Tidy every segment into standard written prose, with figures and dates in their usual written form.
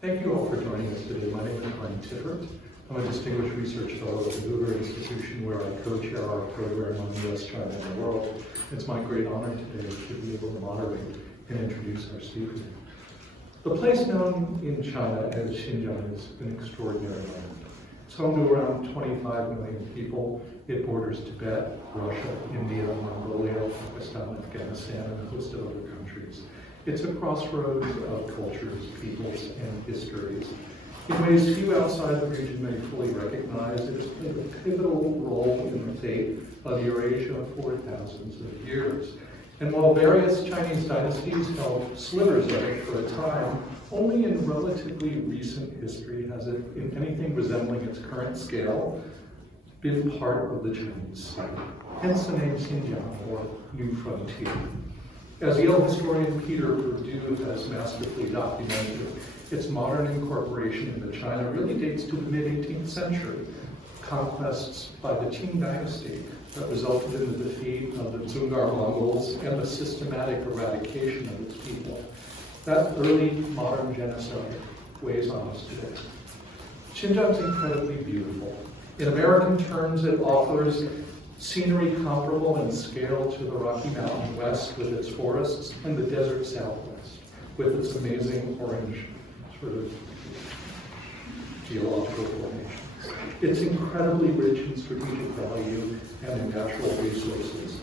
Thank you all for joining us today. My name is Tiffert. I'm a distinguished research fellow at the Uyghur Institution, where I co-chair our program on U.S., China, and the world. It's my great honor today to be able to moderate and introduce our speaker. The place known in China as Xinjiang is an extraordinary land. It's home to around 25 million people. It borders Tibet, Russia, India, Mongolia, Pakistan, Afghanistan, and a host of other countries. It's a crossroads of cultures, peoples, and histories. In ways few outside the region may fully recognize, it has played a pivotal role in the fate of Eurasia for thousands of years. And while various Chinese dynasties held slivers of it for a time, only in relatively recent history has it, in anything resembling its current scale, been part of the Chinese state. Hence the name Xinjiang, or New Frontier. As Yale historian Peter Perdue has masterfully documented, its modern incorporation into China really dates to the mid-18th century. Conquests by the Qing dynasty that resulted in the defeat of the Dzungar Mongols and the systematic eradication of its people. That early modern genocide weighs on us today. Xinjiang's incredibly beautiful. In American terms, it offers scenery comparable in scale to the Rocky Mountain West with its forests and the desert Southwest with its amazing orange sort of geological formations. It's incredibly rich in strategic value and in natural resources.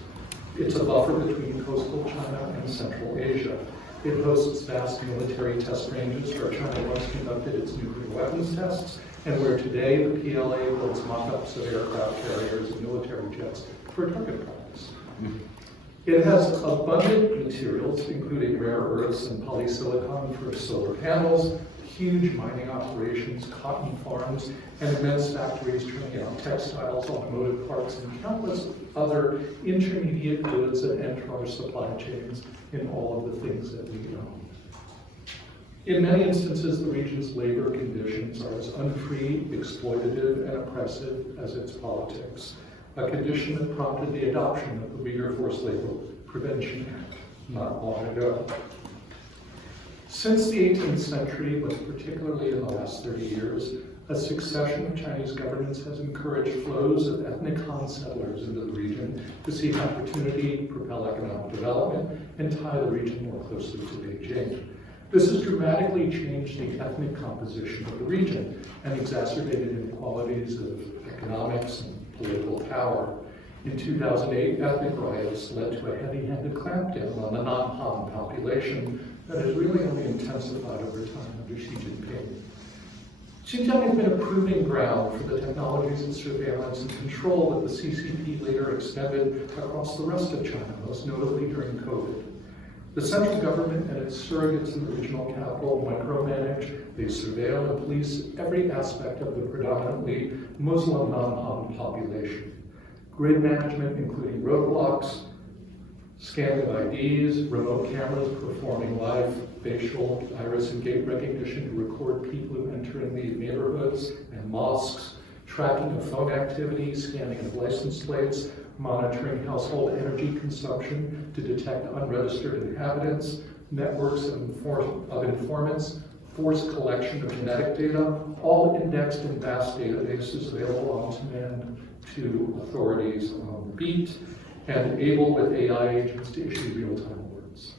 It's a buffer between coastal China and Central Asia. It hosts vast military test ranges where China once conducted its nuclear weapons tests, and where today the PLA builds mock-ups of aircraft carriers and military jets for target practice. It has abundant materials, including rare earths and polysilicon for solar panels, huge mining operations, cotton farms, and immense factories turning out textiles, automotive parts, and countless other intermediate goods that enter our supply chains in all of the things that we own. In many instances, the region's labor conditions are as unfree, exploitative, and oppressive as its politics, a condition that prompted the adoption of the Uyghur Forced Labor Prevention Act not long ago. Since the 18th century, but particularly in the last 30 years, a succession of Chinese governments has encouraged flows of ethnic Han settlers into the region to seek opportunity, propel economic development, and tie the region more closely to Beijing. This has dramatically changed the ethnic composition of the region and exacerbated inequalities of economics and political power. In 2008, ethnic riots led to a heavy-handed clampdown on the non-Han population that has really only intensified over time under Xi Jinping. Xinjiang has been a proving ground for the technologies of surveillance and control that the CCP later extended across the rest of China, most notably during COVID. The central government and its surrogates in the regional capital micromanage, they surveil and police every aspect of the predominantly Muslim non-Han population. Grid management, including roadblocks, scanning of IDs, remote cameras performing live facial, iris, and gait recognition to record people who enter in these neighborhoods and mosques, tracking of phone activity, scanning of license plates, monitoring household energy consumption to detect unregistered inhabitants, networks of informants, forced collection of genetic data, all indexed in vast databases available on demand to authorities on the beat, and able with AI agents to issue real-time alerts.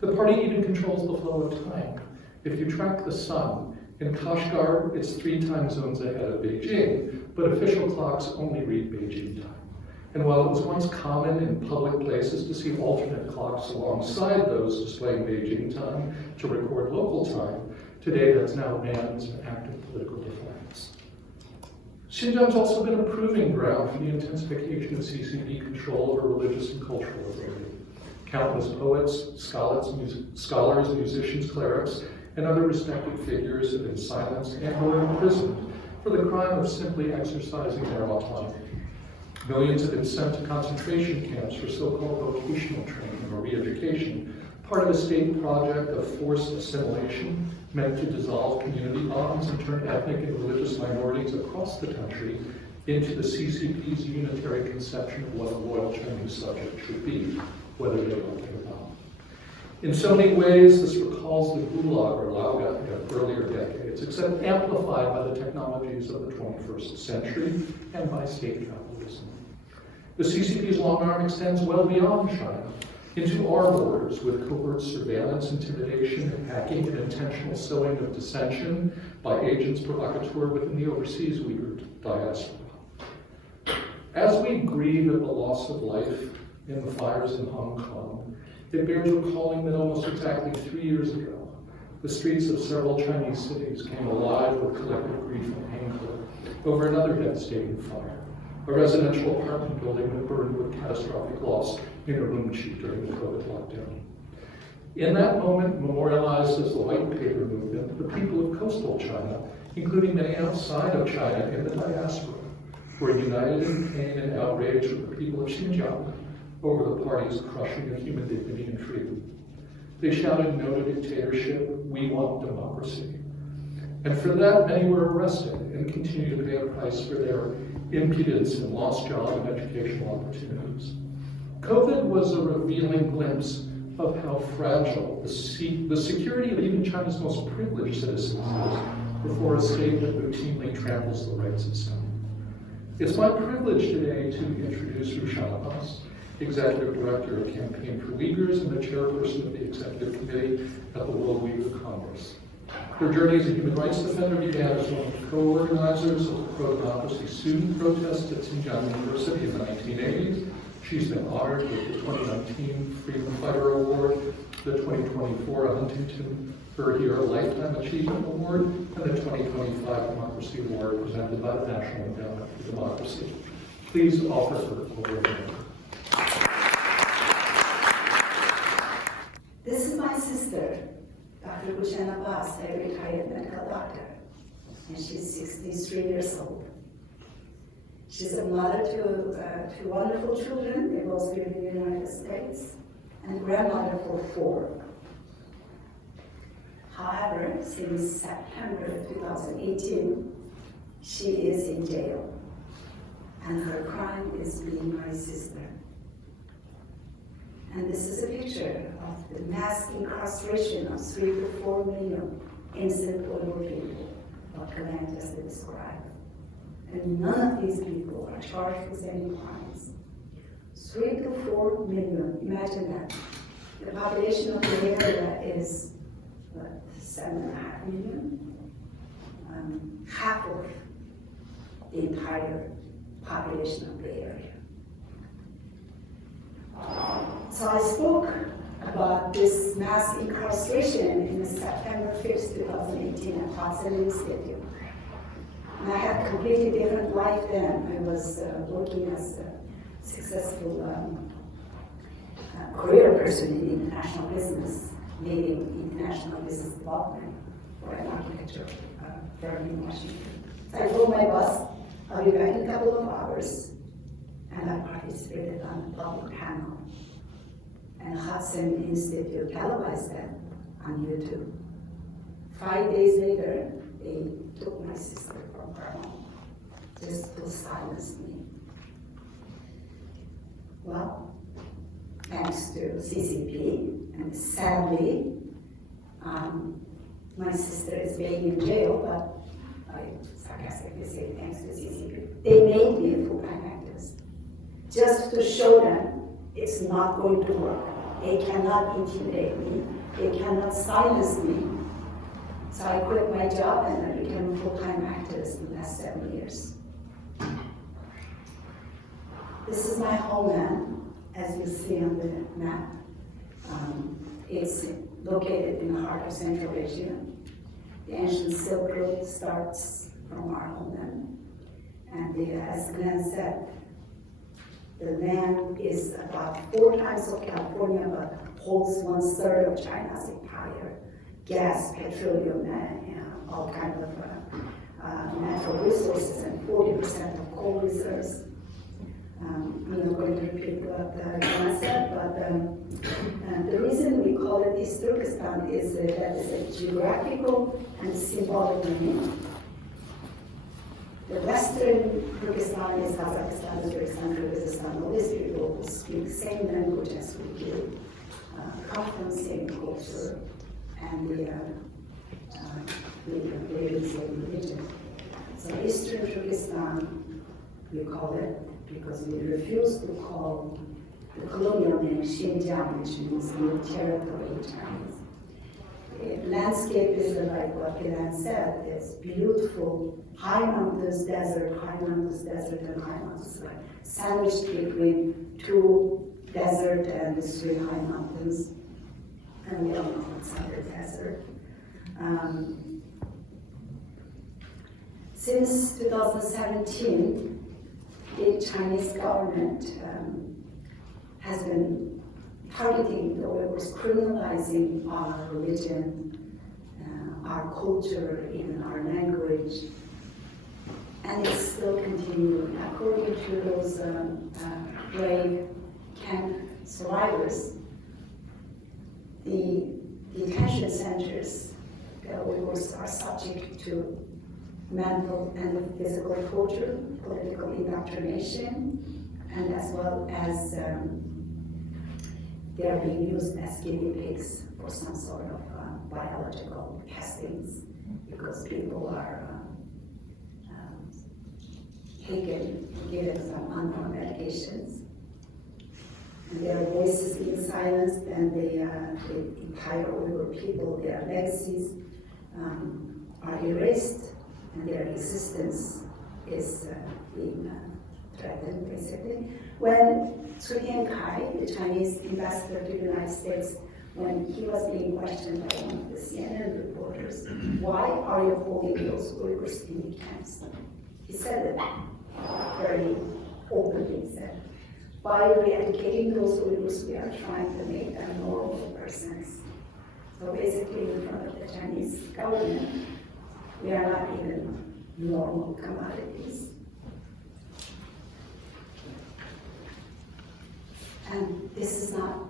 The party even controls the flow of time. If you track the sun, in Kashgar, it's 3 time zones ahead of Beijing, but official clocks only read Beijing time. And while it was once common in public places to see alternate clocks alongside those displaying Beijing time to record local time, today that's now banned as an act of political defiance. Xinjiang's also been a proving ground for the intensification of CCP control over religious and cultural authority. Countless poets, scholars, musicians, clerics, and other respected figures have been silenced and or imprisoned for the crime of simply exercising their autonomy. Millions have been sent to concentration camps for so-called vocational training or re-education, part of a state project of forced assimilation meant to dissolve community bonds and turn ethnic and religious minorities across the country into the CCP's unitary conception of what a loyal Chinese subject should be, whether they like it or not. In so many ways, this recalls the Gulag or Laogai of earlier decades. decades, except amplified by the technologies of the 21st century and by state capitalism. The CCP's long arm extends well beyond China, into our borders with covert surveillance, intimidation, and hacking, and intentional sowing of dissension by agents provocateur within the overseas Uyghur diaspora. As we grieve at the loss of life in the fires in Hong Kong, it bears recalling that almost exactly 3 years ago, the streets of several Chinese cities came alive with collective grief and anger over another devastating fire, a residential apartment building that burned with catastrophic loss in Urumqi during the COVID lockdown. In that moment, memorialized as the White Paper movement, the people of coastal China, including many outside of China in the diaspora, were united in pain and outrage with the people of Xinjiang over the party's crushing of human dignity and freedom. They shouted no to dictatorship, we want democracy. And for that, many were arrested and continue to pay a price for their impudence and lost job and educational opportunities. COVID was a revealing glimpse of how fragile the security of even China's most privileged citizens is before a state that routinely tramples the rights of some. It's my privilege today to introduce Rushan Abbas, Executive Director of Campaign for Uyghurs and the Chairperson of the Executive Committee at the World Uyghur Congress. Her journey as a human rights defender began as one of the co-organizers of the pro-democracy student protests at Xinjiang University in the 1980s. She's been honored with the 2019 Freedom Fighter Award, the 2024 Huntington Burgier Lifetime Achievement Award, and the 2025 Democracy Award presented by the National Endowment for Democracy. Please offer her a word. This is my sister, Dr. Rushan Abbas, a retired medical doctor, and she's 63 years old. She's a mother to two wonderful children. They both live in the United States, and grandmother for 4. However, since September 2018, she is in jail, and her crime is being my sister. And this is a picture of the mass incarceration of 3 to 4 million innocent Uyghur people, what Command just described. And none of these people are charged with any crimes. 3 to 4 million, imagine that. The population of the area is, 7.5 million? Half of the entire population of the area. So I spoke about this mass incarceration in September 5th, 2018 at Hudson Institute. And I had a completely different life then. I was working as a successful career person in international business, leading international business development for an architecture firm in Washington. So I told my boss, I'll be back in a couple of hours. And I participated on the public panel. And Hudson Institute televised that on YouTube. 5 days later, they took my sister from her home, just to silence me. Well, thanks to CCP, and sadly, my sister is being in jail, but I sarcastically say thanks to CCP. They made me a full-time activist, just to show them it's not going to work. They cannot intimidate me. They cannot silence me. So I quit my job and I became a full-time activist in the last 7 years. This is my homeland, as you see on the map. It's located in the heart of Central Asia. The ancient Silk Road starts from our homeland. And as Glenn said, the land is about 4 times of California, but holds 1/3 of China's entire gas, petroleum, and all kinds of natural resources, and 40% of coal reserves. I'm not going to repeat what Glenn said, but the reason we call it East Turkestan is that it's a geographical and symbolic meaning. The Western Turkestan is Kazakhstan, Uzbekistan, Kyrgyzstan. All these people who speak the same language as we do, come from the same culture, and the the labels of religion. So Eastern Turkestan, we call it, because we refuse to call the colonial name Xinjiang, which means new territory in Chinese. The landscape is like what Gilan said, it's beautiful, high mountains, desert, and high mountains, like sandwiched between two desert and 3 high mountains. And we all know what's under the desert. Since 2017, the Chinese government has been targeting the Uyghurs, criminalizing our religion, our culture, even our language, and it's still continuing. According to those brave camp survivors, the detention centers, the Uyghurs are subject to mental and physical torture, political indoctrination, and as well as they are being used as guinea pigs for some sort of biological testings, because people are given some unknown medications. And their voices being silenced, and the entire Uyghur people, their legacies are erased, and their existence is being threatened, basically. When Chu Tiankai, the Chinese ambassador to the United States, when he was being questioned by one of the CNN reporters, why are you holding those Uyghurs in the camps? He said it very openly, he said, by re-educating those Uyghurs, we are trying to make them normal persons. So basically, in front of the Chinese government, we are not even normal commodities. And this is not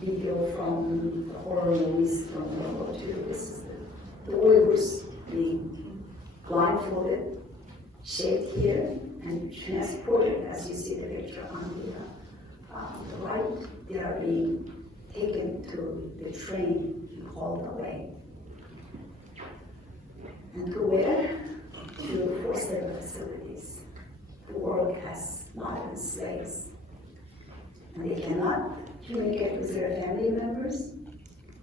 video from the horror movies from World War II. This is the Uyghurs being blindfolded, shaped here, and transported, as you see the picture on the right. They are being taken to the train and hauled away. And to where? To forced labor facilities, to work as modern slaves. And they cannot communicate with their family members,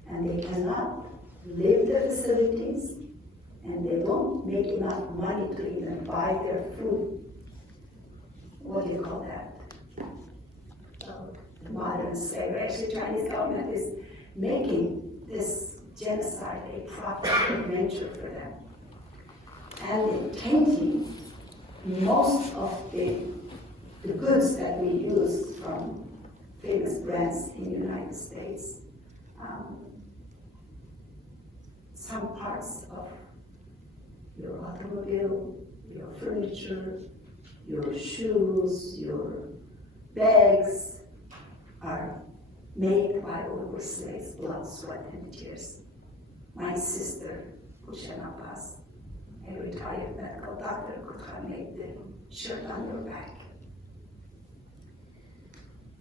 and they cannot leave the facilities, and they don't make enough money to even buy their food. What do you call that? Modern slavery. Actually, Chinese government is making this genocide a profitable venture for them. And tainting most of the goods that we use from famous brands in the United States. Some parts of your automobile, your furniture, your shoes, your bags are made by Uyghur slaves, blood, sweat, and tears. My sister, Rushan Abbas, a retired medical doctor, could have made the shirt on your back.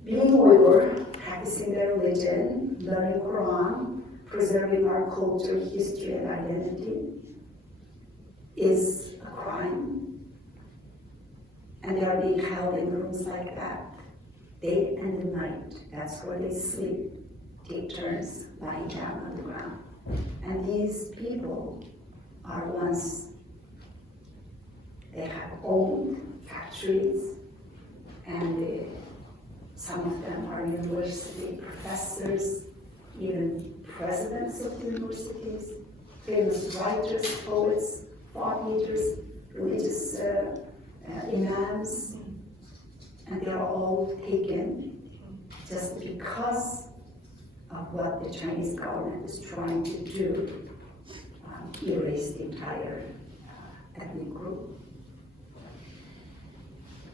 Being Uyghur, practicing their religion, learning Quran, preserving our culture, history, and identity is a crime. And they are being held in rooms like that, day and night. That's where they sleep, take turns lying down on the ground. And these people are ones, they have owned factories, and some of them are university professors, even presidents of universities, famous writers, poets, thought leaders, religious imams, and they are all taken just because of what the Chinese government is trying to do, erase the entire ethnic group.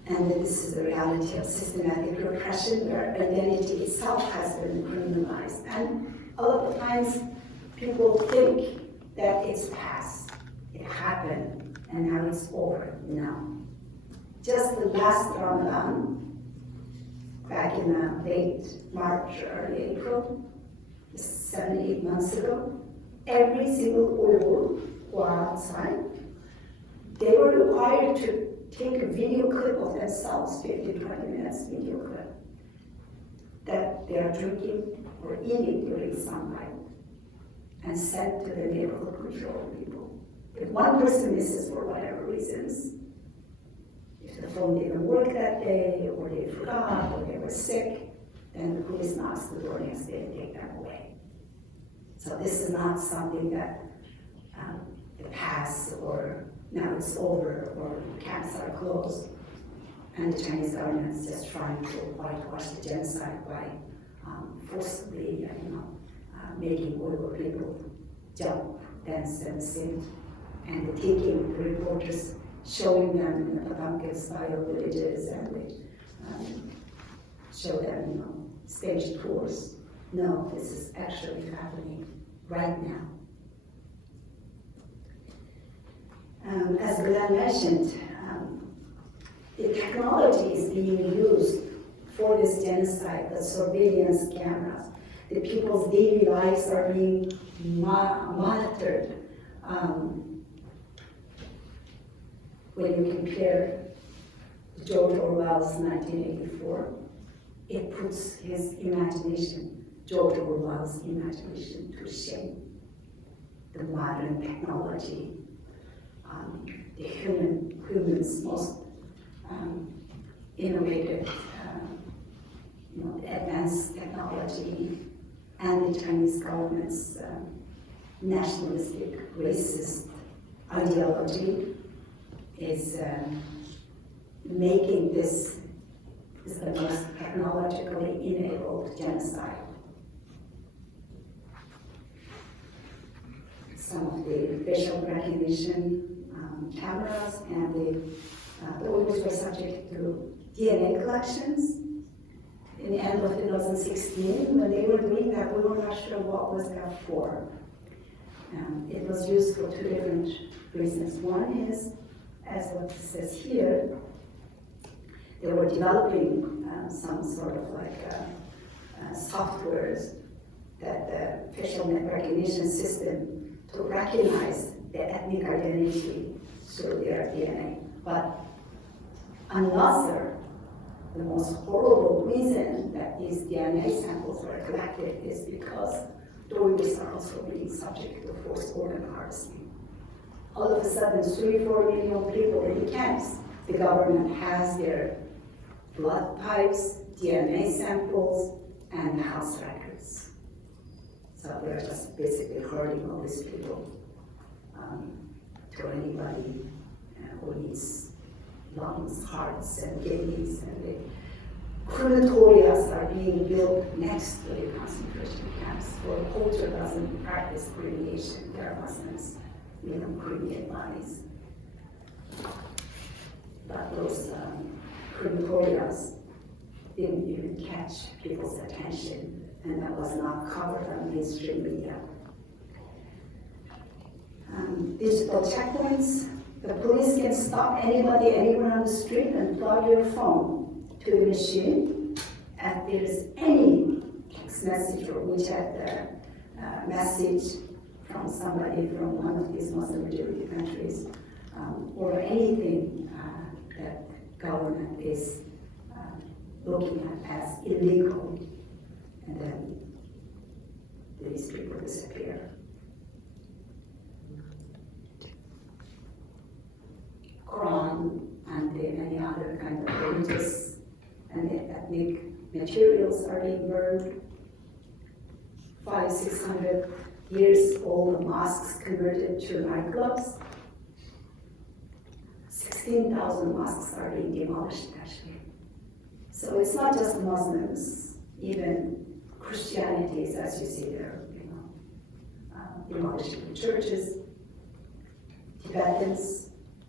And this is the reality of systematic repression, where identity itself has been criminalized. And a lot of times people think that it's past, it happened, and now it's over. No. Just the last Ramadan, back in late March or early April, 7-8 months ago, every single Uyghur who are outside, they were required to take a video clip of themselves, 15-20 minutes video clip, that they are drinking or eating during sunlight, and sent to the neighborhood control people. If one person misses for whatever reasons, if the phone didn't work that day, or they forgot, or they were sick, then the police knocks the door next day and take them away. So this is not something that it passed, or now it's over, or camps are closed, and the Chinese government is just trying to whitewash the genocide by forcibly, making Uyghur people jump, dance, and sing, and taking the reporters, showing them in the Patankas bio villages, and they show them, stage tours. No, this is actually happening right now. As Glenn mentioned, the technology is being used for this genocide, the surveillance cameras. The people's daily lives are being monitored. When you compare George Orwell's 1984, it puts his imagination, George Orwell's imagination, to shame. The modern technology, the human's most innovative, advanced technology, and the Chinese government's nationalistic, racist ideology is making this the most technologically enabled genocide. Some of the facial recognition cameras and the Uyghurs were subject to DNA collections. In the end of 2016, when they were doing that, we were not sure what was that for. It was used for two different reasons. One is, as what it says here, they were developing some sort of softwares that the facial recognition system to recognize the ethnic identity through their DNA. But another, the most horrible reason that these DNA samples were collected is because the Uyghurs are also being subject to forced organ harvesting. All of a sudden, 3-4 million people in the camps, the government has their blood pipes, DNA samples, and house records. So they're just basically hurting all these people to anybody who needs lungs, hearts, and kidneys, and the crematorias are being built next to the concentration camps where culture doesn't practice cremation. There are Muslims, cremate bodies. But those crematorias didn't even catch people's attention, and that was not covered on mainstream media. Digital checkpoints. The police can stop anybody anywhere on the street and plug your phone to the machine. And if there's any text message or WeChat message from somebody from one of these Muslim majority countries, or anything that government is looking at as illegal, and then these people disappear. Quran and any other kind of religious and ethnic materials are being burned. 500-600 years old mosques converted to nightclubs. 16,000 mosques are being demolished, actually. So it's not just Muslims, even Christianities, as you see there, demolishing churches. Tibetans,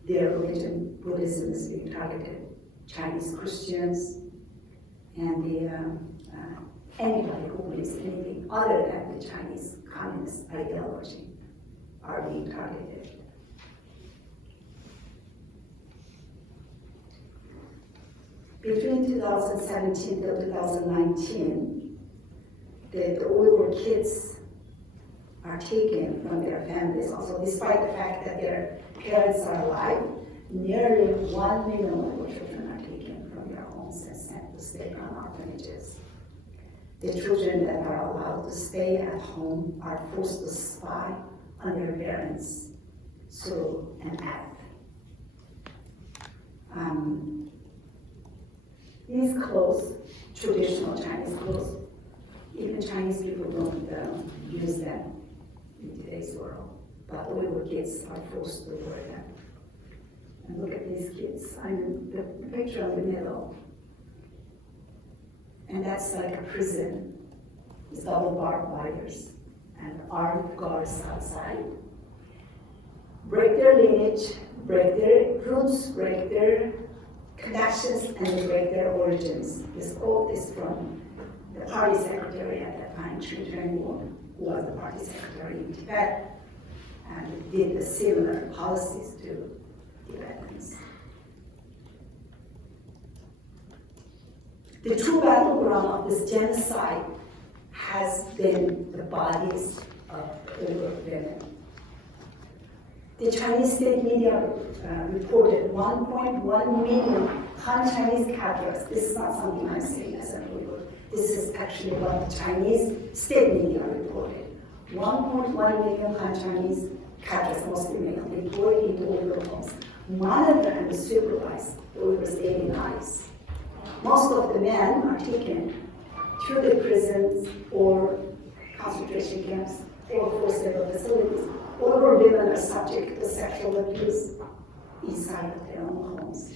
their religion, Buddhism, is being targeted. Chinese Christians, and anybody who believes anything other than the Chinese communist ideology are being targeted. Between 2017 to 2019, the Uyghur kids are taken from their families also, despite the fact that their parents are alive. Nearly 1 million Uyghur children are taken from their homes and sent to state-run orphanages. The children that are allowed to stay at home are forced to spy on their parents through an app. These clothes, traditional Chinese clothes, even Chinese people don't use them in today's world, but Uyghur kids are forced to wear them. And look at these kids. I mean, the picture in the middle, and that's like a prison. It's double barbed wires and armed guards outside. Break their lineage, break their roots, break their connections, and break their origins. This quote is from the party secretary at that time, who was the party secretary in Tibet, and did the similar policies to Tibetans. The true battleground of this genocide has been the bodies of Uyghur women. The Chinese state media reported 1.1 million Han-Chinese cadres. This is not something I'm saying as an Uyghur. This is actually what the Chinese state media reported. 1.1 million Han-Chinese cadres, mostly male, deployed into Uyghur homes, monitor and supervise the Uyghurs' daily lives. Most of the men are taken to the prisons or concentration camps or forced labor facilities. Uyghur women are subject to sexual abuse inside of their own homes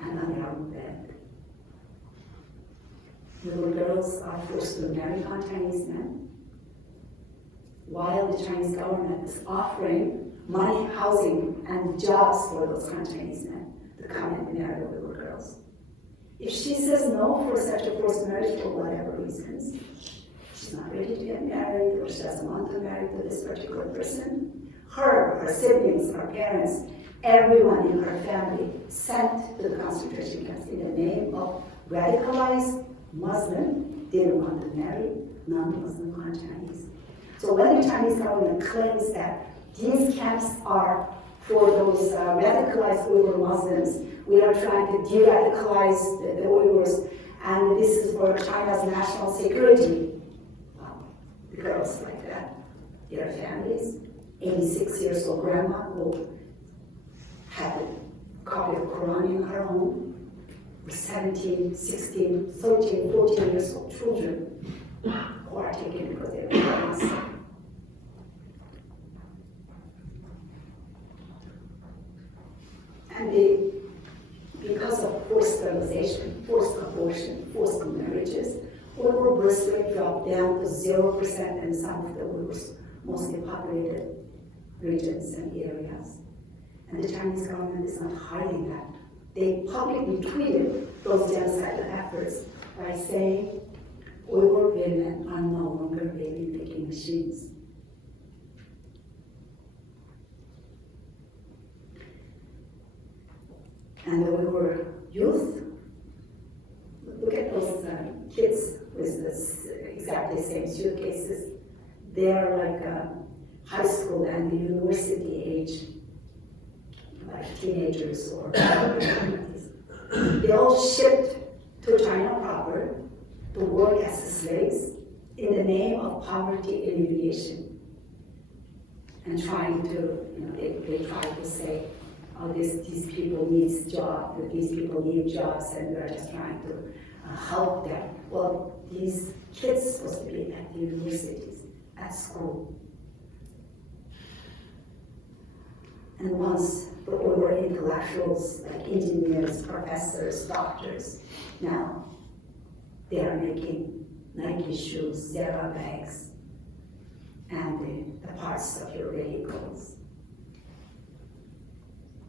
and on their own bed. Little girls are forced to marry Han-Chinese men, while the Chinese government is offering money, housing, and jobs for those Han-Chinese men to come and marry the little girls. If she says no for such a forced marriage for whatever reasons, she's not ready to get married, or she doesn't want to marry to this particular person, her siblings, her parents, everyone in her family sent to the concentration camps in the name of radicalized Muslim, didn't want to marry non-Muslim Han-Chinese. So when the Chinese government claims that these camps are for those radicalized Uyghur Muslims, we are trying to de-radicalize the Uyghurs, and this is for China's national security. Well, the girls like that, their families, 86 years old grandma who had a copy of Quran in her home, with 17, 16, 13, 14 years old children who are taken because they were parents. And because of forced sterilization, forced abortion, forced marriages, Uyghur birth rate dropped down to 0% in some of the Uyghurs' mostly populated regions and areas. And the Chinese government is not hiding that. They publicly tweeted those genocidal efforts by saying Uyghur women are no longer baby-picking machines. And the Uyghur youth, look at those kids with this exactly same suitcases. They are like high school and university age, like teenagers or they all shipped to China proper to work as slaves in the name of poverty alleviation. And trying to, they try to say, oh, these people need jobs, these people need jobs, and we're just trying to help them. Well, these kids are supposed to be at the universities, at school. And once the Uyghur intellectuals, like engineers, professors, doctors, now they are making Nike shoes, Zara bags, and the parts of your vehicles.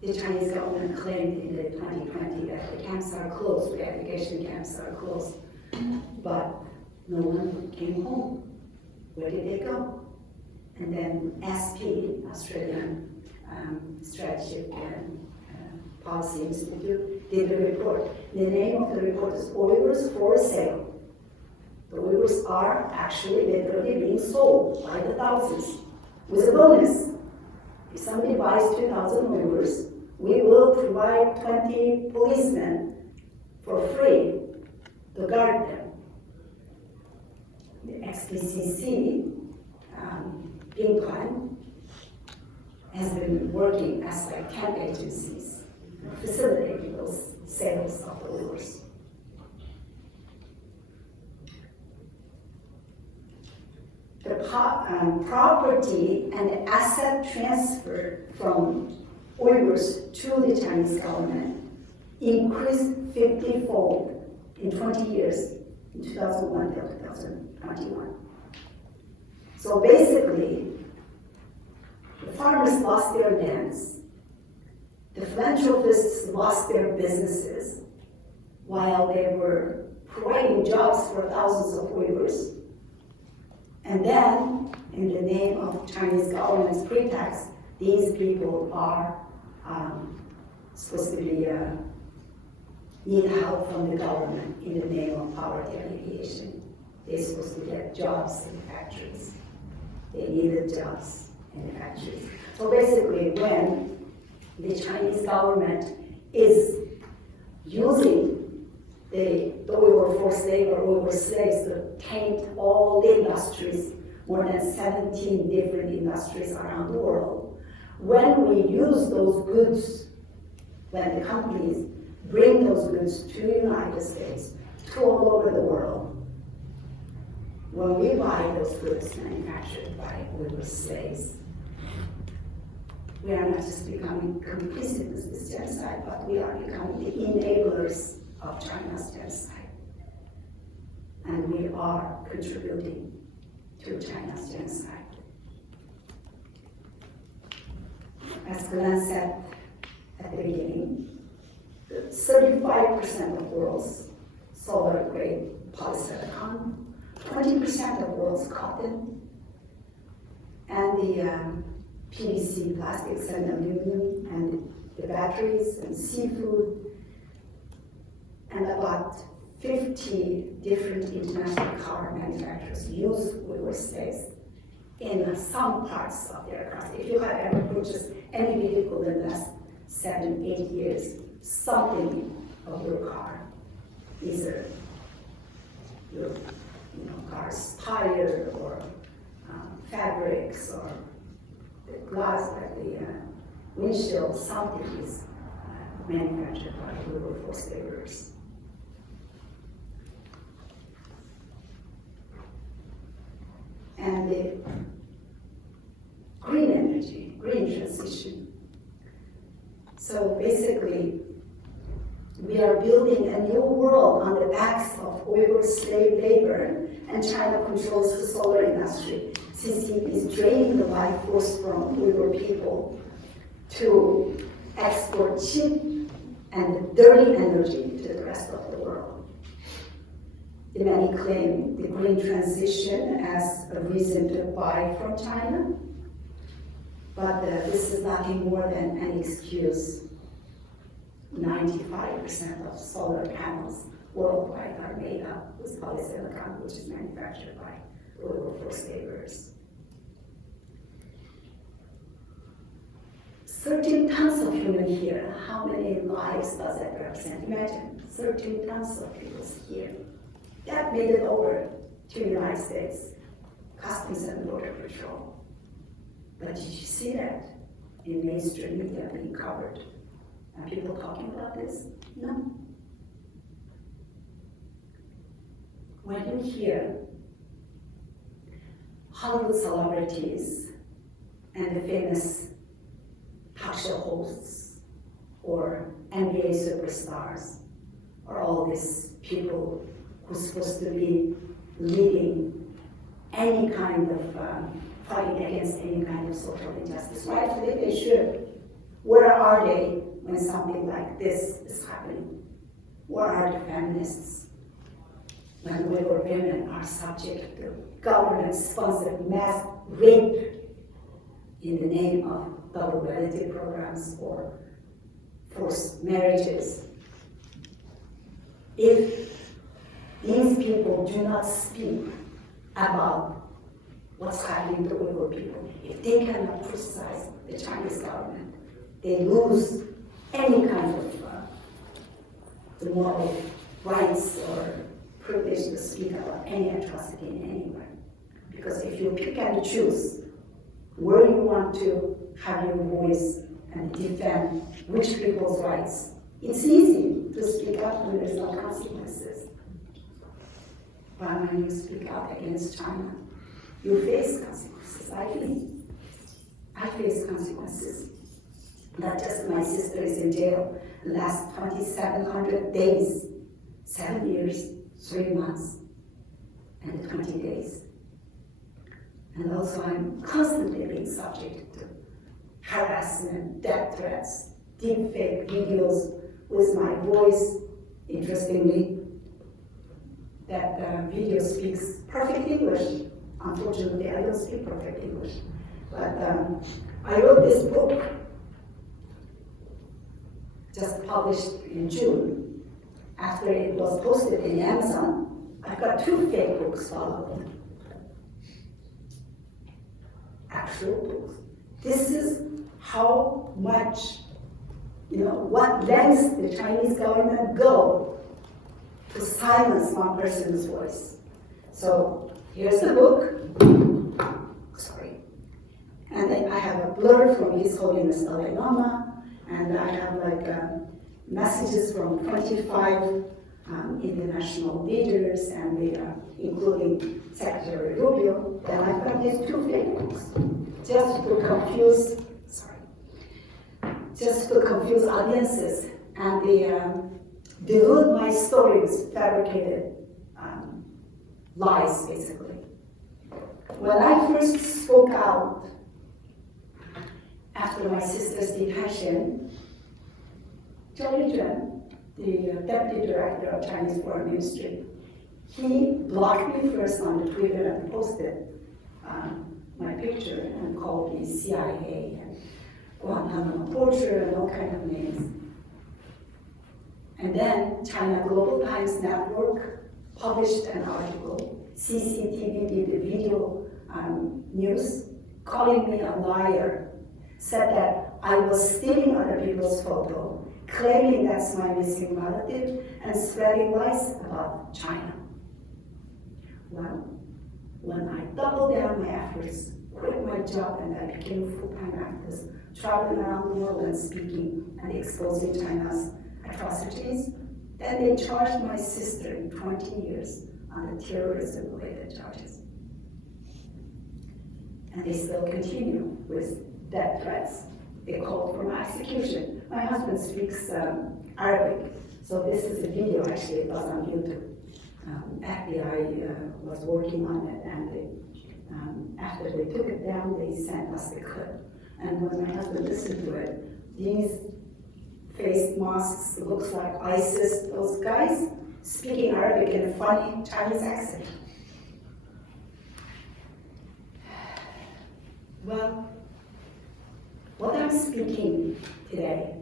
The Chinese government claimed in the 2020 that the camps are closed, the education camps are closed, but no one came home. Where did they go? And then SP, Australian Strategic and Policy Institute, did a report. The name of the report is Uyghurs for Sale. The Uyghurs are actually literally being sold by the thousands with a bonus. If somebody buys 2,000 Uyghurs, we will provide 20 policemen for free to guard them. The XPCC, Pinkline, has been working as like 10 agencies facilitating those sales of the Uyghurs. The property and the asset transfer from Uyghurs to the Chinese government increased 50-fold in 20 years, in 2001 till 2021. So basically, the farmers lost their lands, the philanthropists lost their businesses, while they were providing jobs for thousands of Uyghurs. And then, in the name of Chinese government's pretext, these people are supposed to be need help from the government in the name of poverty alleviation. They're supposed to get jobs in factories. They needed jobs in the factories. So basically, when the Chinese government is using the Uyghur forced labor, Uyghur slaves to taint all the industries, more than 17 different industries around the world. When we use those goods, when the companies bring those goods to the United States, to all over the world, when we buy those goods manufactured by Uyghur slaves, we are not just becoming complicit with this genocide, but we are becoming the enablers of China's genocide. And we are contributing to China's genocide. As Glenn said at the beginning, 35% of the world's solar grade polysilicon, 20% of the world's cotton, and the PVC plastics and aluminum, and the batteries and seafood, and about 50 different international car manufacturers use Uyghur slaves in some parts of their cars. If you have ever purchased any vehicle in the last 7-8 years, something of your car, either your car's tire or fabrics or the glass, like the windshield, something is manufactured by Uyghur forced laborers. And the green energy, green transition. So basically, we are building a new world on the backs of Uyghur slave labor, and China controls the solar industry, since it is draining the life force from Uyghur people to export cheap and dirty energy to the rest of the world. The many claim the green transition as a reason to buy from China, but this is nothing more than an excuse. 95% of solar panels worldwide are made up with polysilicon, which is manufactured by Uyghur forced laborers. 13 tons of human hair, how many lives does that represent? Imagine, 13 tons of people's hair. That made it over to the United States Customs and Border Patrol. But did you see that in mainstream media being covered? Are people talking about this? No. When you hear Hollywood celebrities and the famous talk show hosts or NBA superstars or all these people who's supposed to be leading any kind of fighting against any kind of social injustice, rightfully they should. Where are they when something like this is happening? Where are the feminists when Uyghur women are subject to government-sponsored mass rape in the name of double relative programs or forced marriages? If These people do not speak about what's happening to Uyghur people. If they cannot criticize the Chinese government, they lose any kind of the moral rights or privilege to speak about any atrocity in anywhere. Because if you pick and choose where you want to have your voice and defend which people's rights, it's easy to speak up when there's no consequences. But when you speak out against China, you face consequences. I face consequences. Not just my sister is in jail the last 2,700 days, 7 years, 3 months, and 20 days. And also I'm constantly being subject to harassment, death threats, deep fake videos with my voice. Interestingly, that video speaks perfect English. Unfortunately, I don't speak perfect English. But I wrote this book, just published in June. After it was posted in Amazon, I got 2 fake books followed. Actual books. This is how much, what lengths the Chinese government go to silence one person's voice. So here's the book. Sorry. And then I have a blurb from His Holiness Dalai Lama, and I have messages from 25 international leaders, and including Secretary Rubio. Then I've got these 2 fake books, just to confuse audiences and delude my stories, fabricated lies, basically. When I first spoke out after my sister's detention, Zhou Yizhen, the deputy director of Chinese Foreign Ministry, he blocked me first on the Twitter and posted my picture and called me CIA and Guantanamo torture and all kinds of names. And then China Global Times Network published an article, CCTV did the video news, calling me a liar, said that I was stealing other people's photo, claiming that's my missing relative, and spreading lies about China. Well, when I doubled down my efforts, quit my job, and I became a full-time activist, traveling around the world and speaking and exposing China's atrocities, then they charged my sister in 20 years on the terrorism-related charges. And they still continue with death threats. They called for my execution. My husband speaks Arabic, so this is a video, actually, it was on YouTube. FBI was working on it, and after they took it down, they sent us the clip. And when my husband listened to it, these face masks looks like ISIS, those guys speaking Arabic in a funny Chinese accent. Well, what I'm speaking today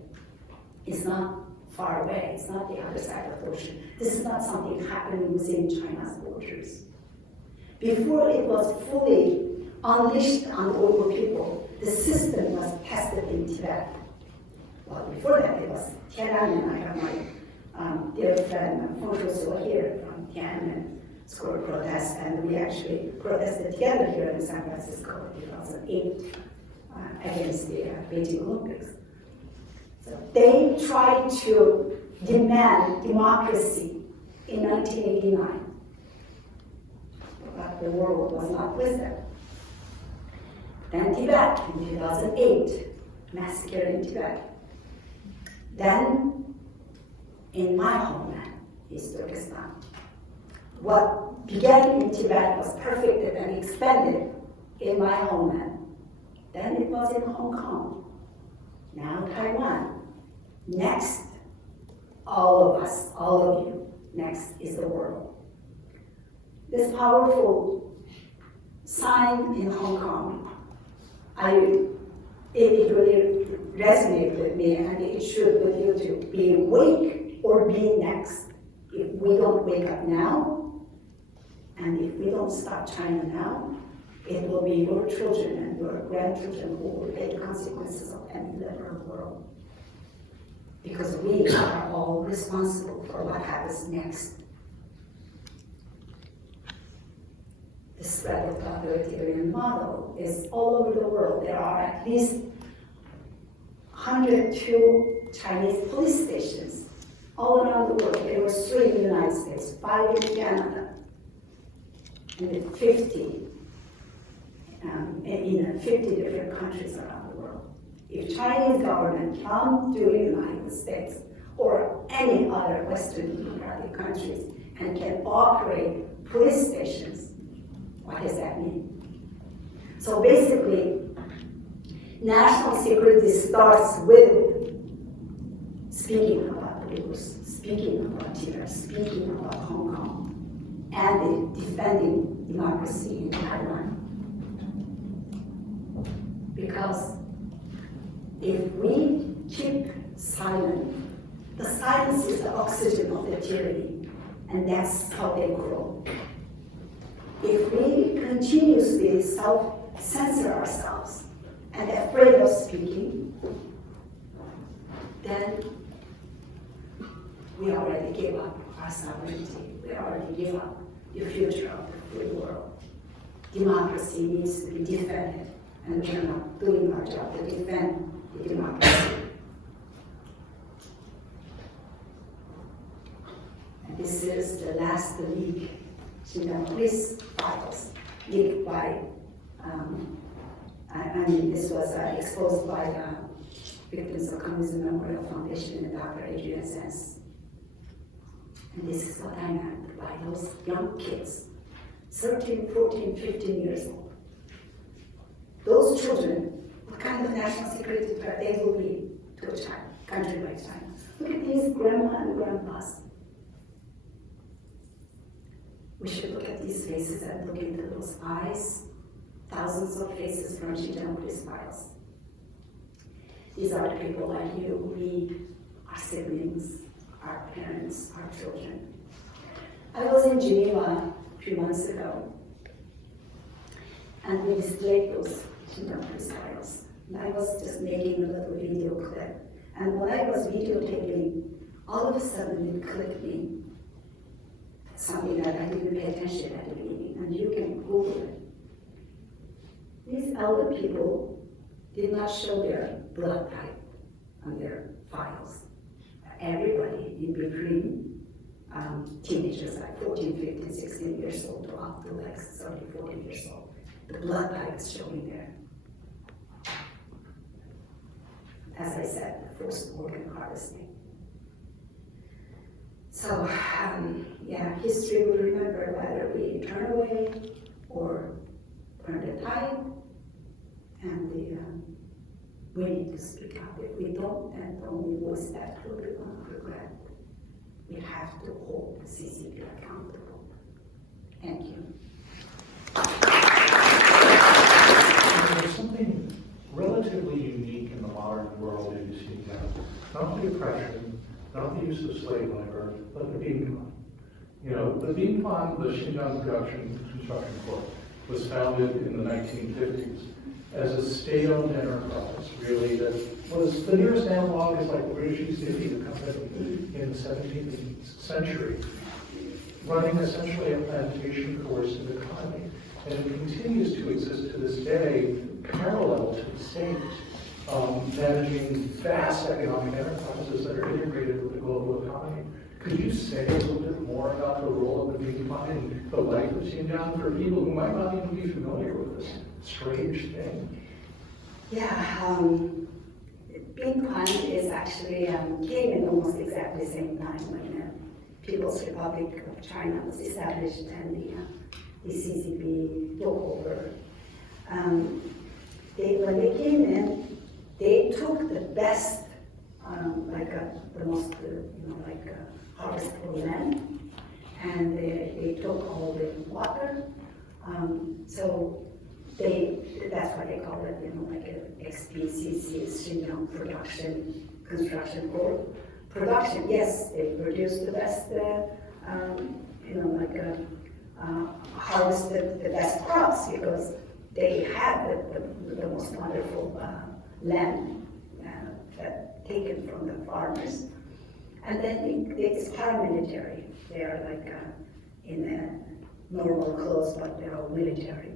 is not far away. It's not the other side of the ocean. This is not something happening within China's borders. Before it was fully unleashed on Uyghur people, the system was tested in Tibet. Well, before that it was Tiananmen. I have my dear friend Feng Shuo here from Tiananmen Square protest, and we actually protested together here in San Francisco in 2008 against the Beijing Olympics. So they tried to demand democracy in 1989, but the world was not with them. Then Tibet in 2008, massacre in Tibet. Then in my homeland, East Turkestan, what began in Tibet was perfected and expanded in my homeland. Then it was in Hong Kong, now Taiwan. Next, all of us, all of you, next is the world. This powerful sign in Hong Kong, it really resonated with me, and it should with you too. Be awake or be next. If we don't wake up now, and if we don't stop China now, it will be your children and your grandchildren who will pay the consequences of any liberal world. Because we are all responsible for what happens next. The spread of the authoritarian model is all over the world. There are at least 102 Chinese police stations all around the world. There were 3 in the United States, 5 in Canada, and 50 in 50 different countries around the world. If Chinese government come to the United States or any other Western democratic countries and can operate police stations, what does that mean? So basically, national security starts with speaking about the Uyghurs, speaking about Tiffert, speaking about Hong Kong, and defending democracy in Taiwan. Because if we keep silent, the silence is the oxygen of the tyranny, and that's how they grow. If we continuously self-censor ourselves and afraid of speaking, then we already give up our sovereignty. We already give up the future of the free world. Democracy needs to be defended, and we're not doing our job to defend the democracy. And this is the last leak. Xinjiang police files leaked by, this was exposed by Victims of Communism Memorial Foundation and Dr. Adrian Zenz. And this is what I meant by those young kids, 13, 14, 15 years old. Those children, what kind of national security threat they will be to a country like China? Look at these grandma and grandpas. We should look at these faces and look into those eyes. Thousands of faces from Xinjiang police files. These are the people like you, me, our siblings, our parents, our children. I was in Geneva a few months ago, and we displayed those Xinjiang police files. And I was just making a little video clip. And when I was videotaping, all of a sudden it clicked me. Something that I didn't pay attention at the beginning, and you can Google it. These elder people did not show their blood type on their files. Everybody in between teenagers like 14, 15, 16 years old to up to like 30, 40 years old. The blood type is showing there. As I said, the first organ harvesting. So, history will remember whether we turn away or turn the tide, and we need to speak up. If we don't, then the only voice that will be regret. We have to hold the CCP accountable. Thank you. There's something relatively unique in the modern world in Xinjiang. Not the oppression, not the use of slave labor, but the bean plan. The bean plan, the Xinjiang Construction Corp, was founded in the 1950s as a state-owned enterprise, really, that was the nearest analog is like the British East India Company in the 17th century, running essentially a plantation coercive economy. And it continues to exist to this day, parallel to the state, managing vast economic enterprises that are integrated with the global economy. Could you say a little bit more about the role of the bean plan in the life of Xinjiang for people who might not even be familiar with this strange thing? Yeah, bean plan is actually came in almost exactly the same time when People's Republic of China was established and the CCP took over. When they came in, they took the best, the most, harvestable land, and they took all the water. So that's what they call it, XPCC, Xinjiang Construction Corp. Production, yes, they produced the best harvested the best crops because they had the most wonderful land taken from the farmers. And then it's paramilitary. They are in normal clothes, but they are military,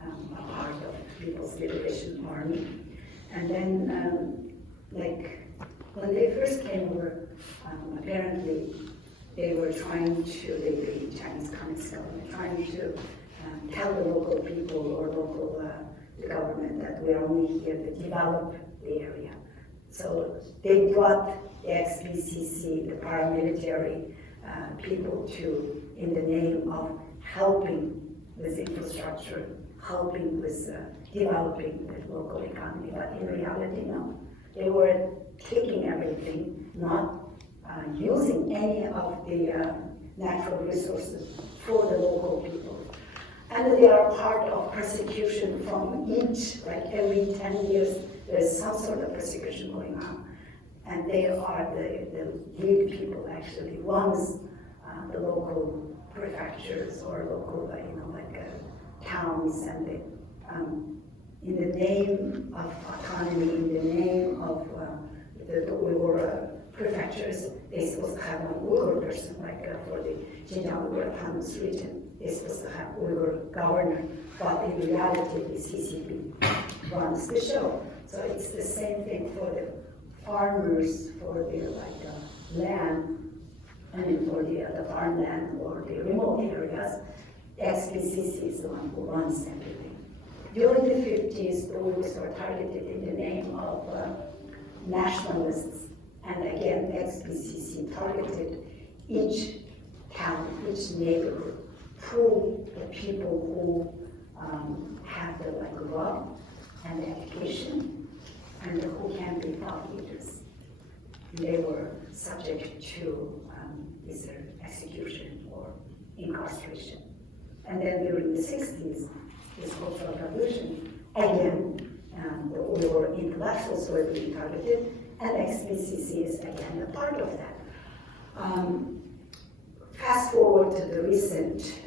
a part of People's Liberation Army. And then, when they first came over, apparently they were trying to, the Chinese Communist government, trying to tell the local people or local government that we are only here to develop the area. So they brought the XPCC, the paramilitary people in the name of helping with infrastructure, helping with developing the local economy. But in reality, no. They were taking everything, not using any of the natural resources for the local people. And they are part of persecution from each, every 10 years, there's some sort of persecution going on. And they are the lead people actually, runs the local prefectures or local, towns, and in the name of autonomy, in the name of the Uyghur prefectures, they're supposed to have an Uyghur person, for the Xinjiang Uyghur Autonomous Region, they're supposed to have Uyghur governor, but in reality, the CCP runs the show. So it's the same thing for the farmers, for the land, for the farmland or the remote areas. The XPCC is the one who runs everything. During the 50s, the Uyghurs were targeted in the name of nationalists. And again, the XPCC targeted each town, each neighborhood, through the people who have the love and the education, and who can be thought leaders. They were subject to either execution or incarceration. And then during the 60s, this Cultural Revolution, again, the Uyghur intellectuals were being targeted, and XPCC is again a part of that. Fast forward to the recent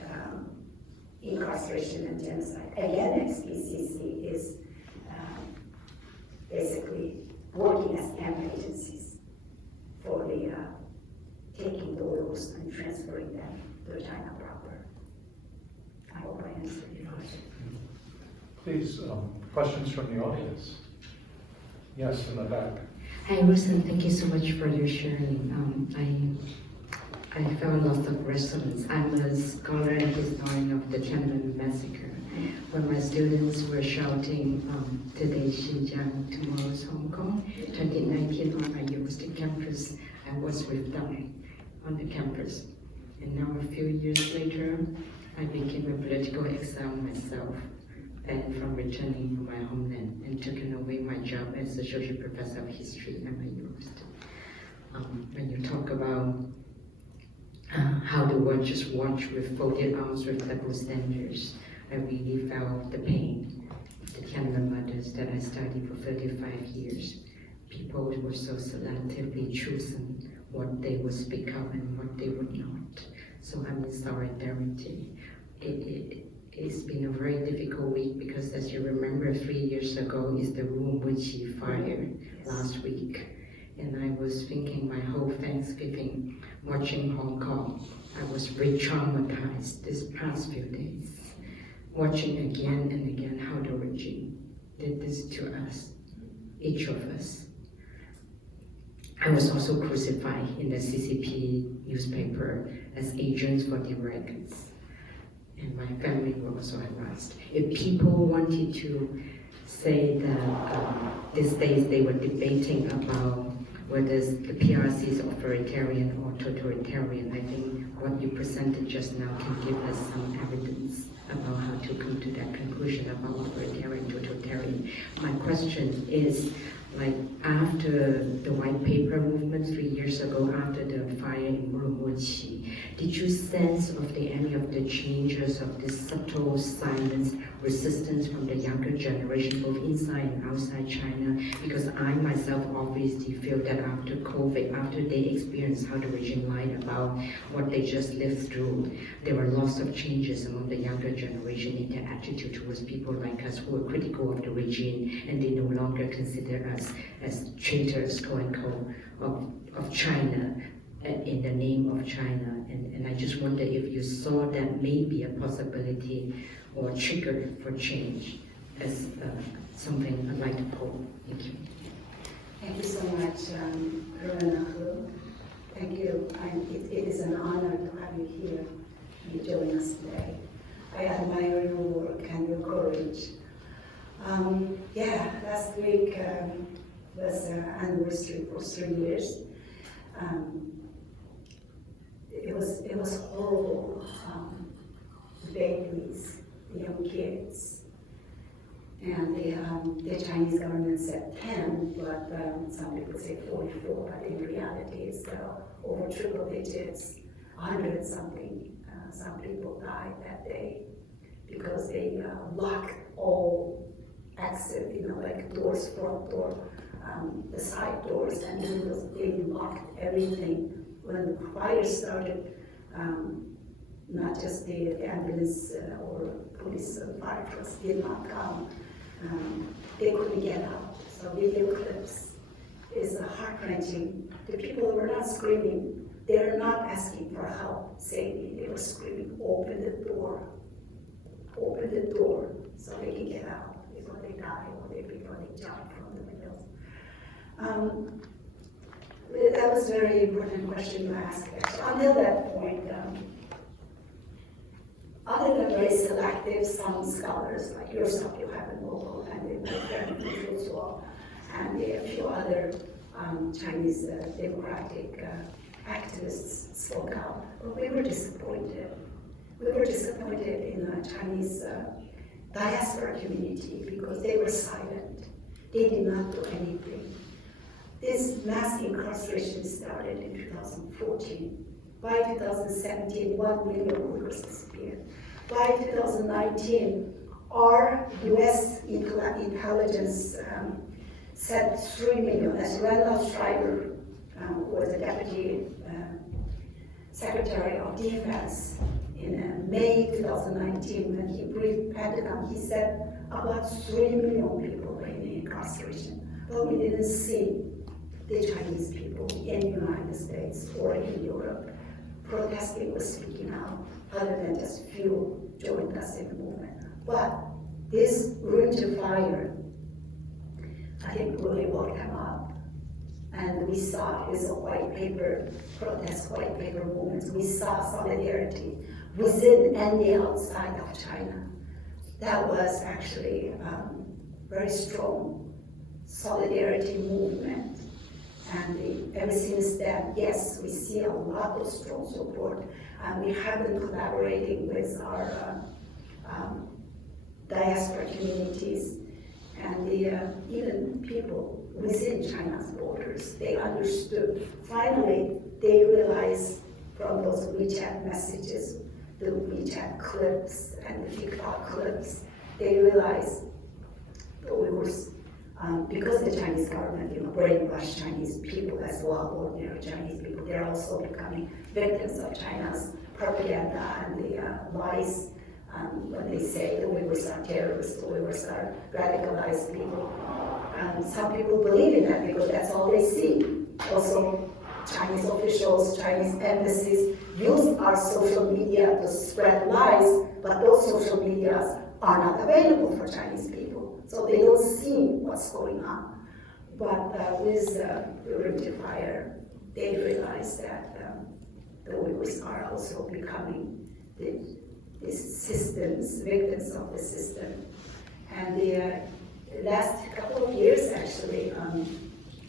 incarceration and genocide. Again, XPCC is basically working as temp agencies for the taking the Uyghurs and transferring them to China proper. I hope I answered your question. Please, questions from the audience? Yes, in the back. Hi, Rushan. Thank you so much for your sharing. I found lots of resonance. I'm a scholar and historian of the Tiananmen massacre. When my students were shouting, "Today Xinjiang, tomorrow's Hong Kong," 2019 on my university campus, I was with them on the campus. And now a few years later, I became a political exile myself, and from returning to my homeland and taking away my job as associate professor of history at my university. When you talk about how the world just watched with folded arms with double standards, I really felt the pain of the Tiananmen mothers that I studied for 35 years. People were so selectively choosing what they would speak up and what they would not. So I'm in solidarity. It's been a very difficult week because, as you remember, 3 years ago is the room which he fired last week. And I was thinking my whole Thanksgiving watching Hong Kong. I was re-traumatized this past few days, watching again and again how the regime did this to us, each of us. I was also crucified in the CCP newspaper as agents for the Americans. And my family were also harassed. If people wanted to say that these days they were debating about whether the PRC is authoritarian or totalitarian, I think what you presented just now can give us some evidence about how to come to that conclusion about authoritarian, totalitarian. My question is, like after the white paper movement 3 years ago, after the fire in Urumqi, did you sense of any of the changes of this subtle silence resistance from the younger generation, both inside and outside China? Because I myself obviously feel that after COVID, after they experienced how the regime lied about what they just lived through, there were lots of changes among the younger generation in their attitude towards people like us who were critical of the regime, and they no longer consider us as traitors, quote unquote, of China, in the name of China. And I just wonder if you saw that maybe a possibility or trigger for change as something I'd like to poll. Thank you. Thank you so much, Rushan. Thank you. It is an honor to have you here and join us today. I admire your work and your courage. Last week was an anniversary for 3 years. It was horrible. The babies, the young kids, and the Chinese government said 10, but some people say 44. But in reality, it's over triple digits, 100 something. Some people died that day because they locked all exit, like doors, front door, the side doors, and they locked everything. When the fire started, not just the ambulance or police or fire trucks did not come. They couldn't get out. So video clips is heart-wrenching. The people were not screaming. They were not asking for help, safety. They were screaming, open the door so they can get out before they die or before they jump from the windows. That was a very important question you asked. Until that point, other than very selective, some scholars like yourself, you have in local, and in my friend as well, and a few other Chinese democratic activists spoke out. But we were disappointed. We were disappointed in the Chinese diaspora community because they were silent. They did not do anything. This mass incarceration started in 2014. By 2017, 1 million Uyghurs disappeared. By 2019, our US intelligence said 3 million. As Randolph Schreiber, who was the Deputy Secretary of Defense in May 2019, when he briefed Pentagon, he said about 3 million people were in incarceration. But we didn't see the Chinese people in the United States or in Europe protesting or speaking out, other than just few joined us in the movement. But this ring of fire, I think, really woke them up. And we saw this white paper protest, white paper movements. We saw solidarity within and the outside of China. That was actually very strong solidarity movement. And ever since then, yes, we see a lot of strong support. And we have been collaborating with our diaspora communities and even people within China's borders. They understood. Finally, they realized from those WeChat messages, the WeChat clips and the TikTok clips, they realized the Uyghurs, because the Chinese government, brainwashed Chinese people as well, ordinary Chinese people, they're also becoming victims of China's propaganda and the lies when they say the Uyghurs are terrorists, the Uyghurs are radicalized people. Some people believe in that because that's all they see. Also, Chinese officials, Chinese embassies use our social media to spread lies, but those social medias are not available for Chinese people, so they don't see what's going on. But with the ring of fire, they realized that the Uyghurs are also becoming these systems, victims of the system. And the last couple of years, actually,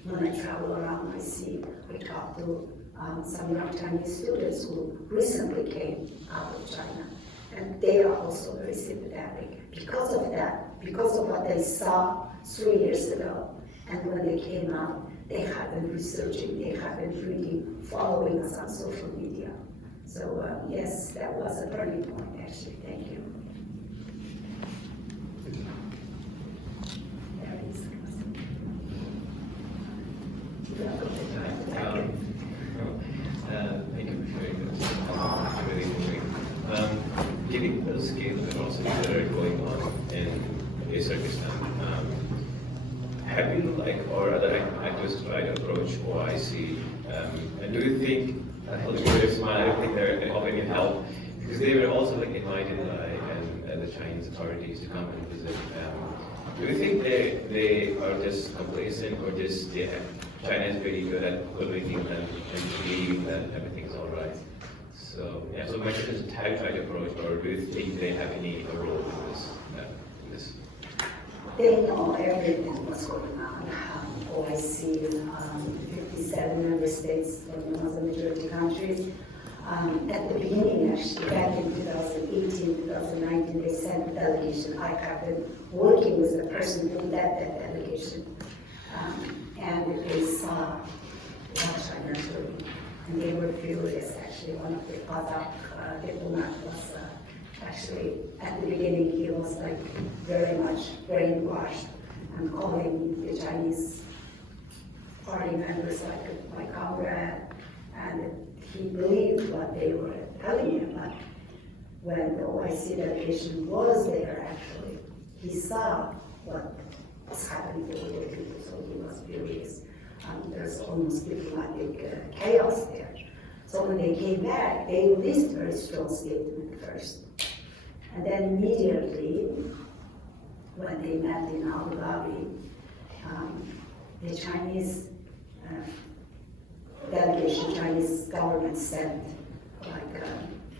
when I travel around, I talk to some young Chinese students who recently came out of China. And they are also very sympathetic because of that, because of what they saw 3 years ago. And when they came out, they have been researching, they have been really following us on social media. So yes, that was a turning point, actually. Thank you. Thank you for sharing this. Very moving. Given the scale and also that are going on in Uzbekistan, have you or other activists tried to approach OIC? And do you think I don't think they're offering help because they were also invited by the Chinese authorities to come and visit. Do you think they are just complacent or just China is very good at cultivating them and believe that everything is all right? So yeah, so my question is, have you tried to approach, or do you think they have any role in this? They know everything what's going on. OIC, 57 member states from the Muslim majority countries. At the beginning, actually, back in 2018, 2019, they sent a delegation. I have been working with the person who led that delegation. And they saw Russia nurturing. And they were furious, actually. One of the Kazakh diplomats was actually, at the beginning, he was very much brainwashed and calling the Chinese party members like my comrade. And he believed what they were telling him. But when the OIC delegation was there, actually, he saw what was happening to the people, so he was furious. There's almost diplomatic chaos there. So when they came back, they released a very strong statement first. And then immediately, when they met in Abu Dhabi, the Chinese delegation, Chinese government sent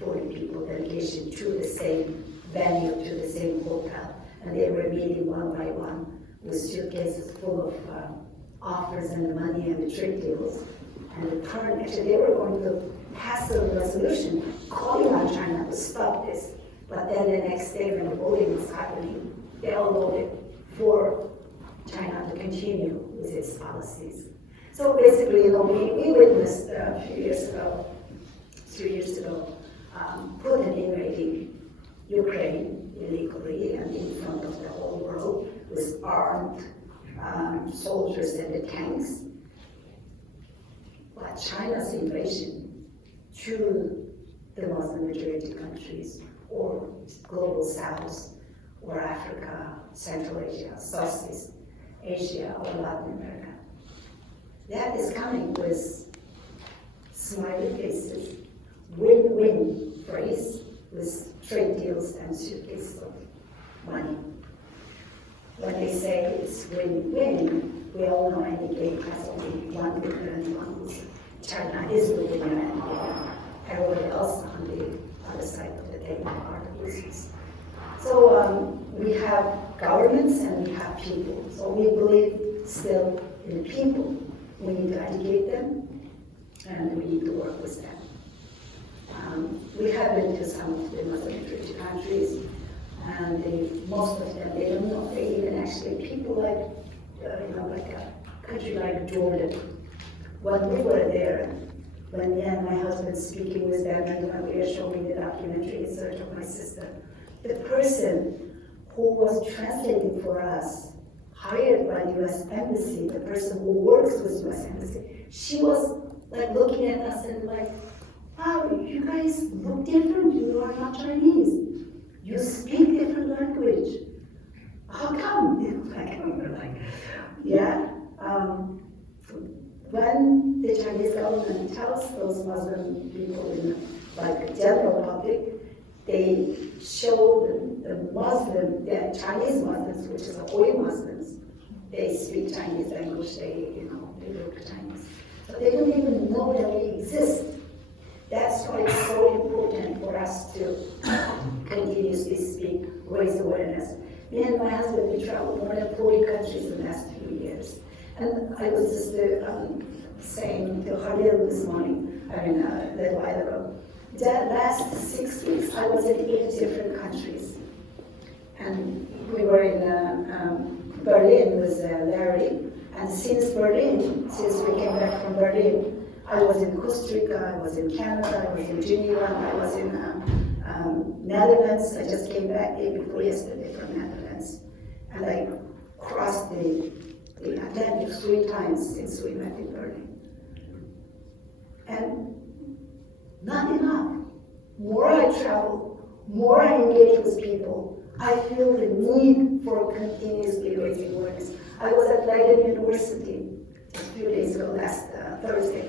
40 people delegation to the same venue, to the same hotel. And they were meeting one by one with suitcases full of offers and the money and the trade deals. And the current, actually, they were going to pass a resolution calling on China to stop this. But then the next day when the voting was happening, they all voted for China to continue with its policies. So basically, we witnessed a few years ago, Putin invading Ukraine illegally and in front of the whole world with armed soldiers and the tanks. But China's invasion to the Muslim majority countries or global South or Africa, Central Asia, Southeast Asia or Latin America, that is coming with smiley faces, win-win phrase with trade deals and suitcases of money. When they say it's win-win, we all know any game has only one winner and one loser. China is the winner and everybody else on the other side of the table are the losers. So we have governments and we have people. So we believe still in the people. We need to educate them and we need to work with them. We have been to some of the Muslim majority countries, and most of them, they don't know. They even actually, people like a country like Jordan. When we were there, when me and my husband speaking with them, and when we were showing the documentary in search of my sister, the person who was translating for us, hired by the U.S. Embassy, the person who works with U.S. Embassy, she was looking at us and wow, you guys look different. You are not Chinese. You speak different language. How come? We're yeah. When the Chinese government tells those Muslim people in the general public, they show the Chinese Muslims, which is the Uyghur Muslims, they speak Chinese language, they look Chinese. So they don't even know that we exist. That's why it's so important for us to continuously speak, raise awareness. Me and my husband, we traveled more than 40 countries in the last few years. And I was just saying to Khalil this morning, a little while ago, that last 6 weeks I was in 8 different countries. And we were in Berlin with Larry, And since we came back from Berlin, I was in Costa Rica, I was in Canada, I was in Geneva, I was in Netherlands. I just came back day before yesterday from Netherlands. And I crossed the Atlantic 3 times since we met in Berlin. And not enough. More I travel, more I engage with people, I feel the need for continuously raising awareness. I was at Leiden University a few days ago, last Thursday,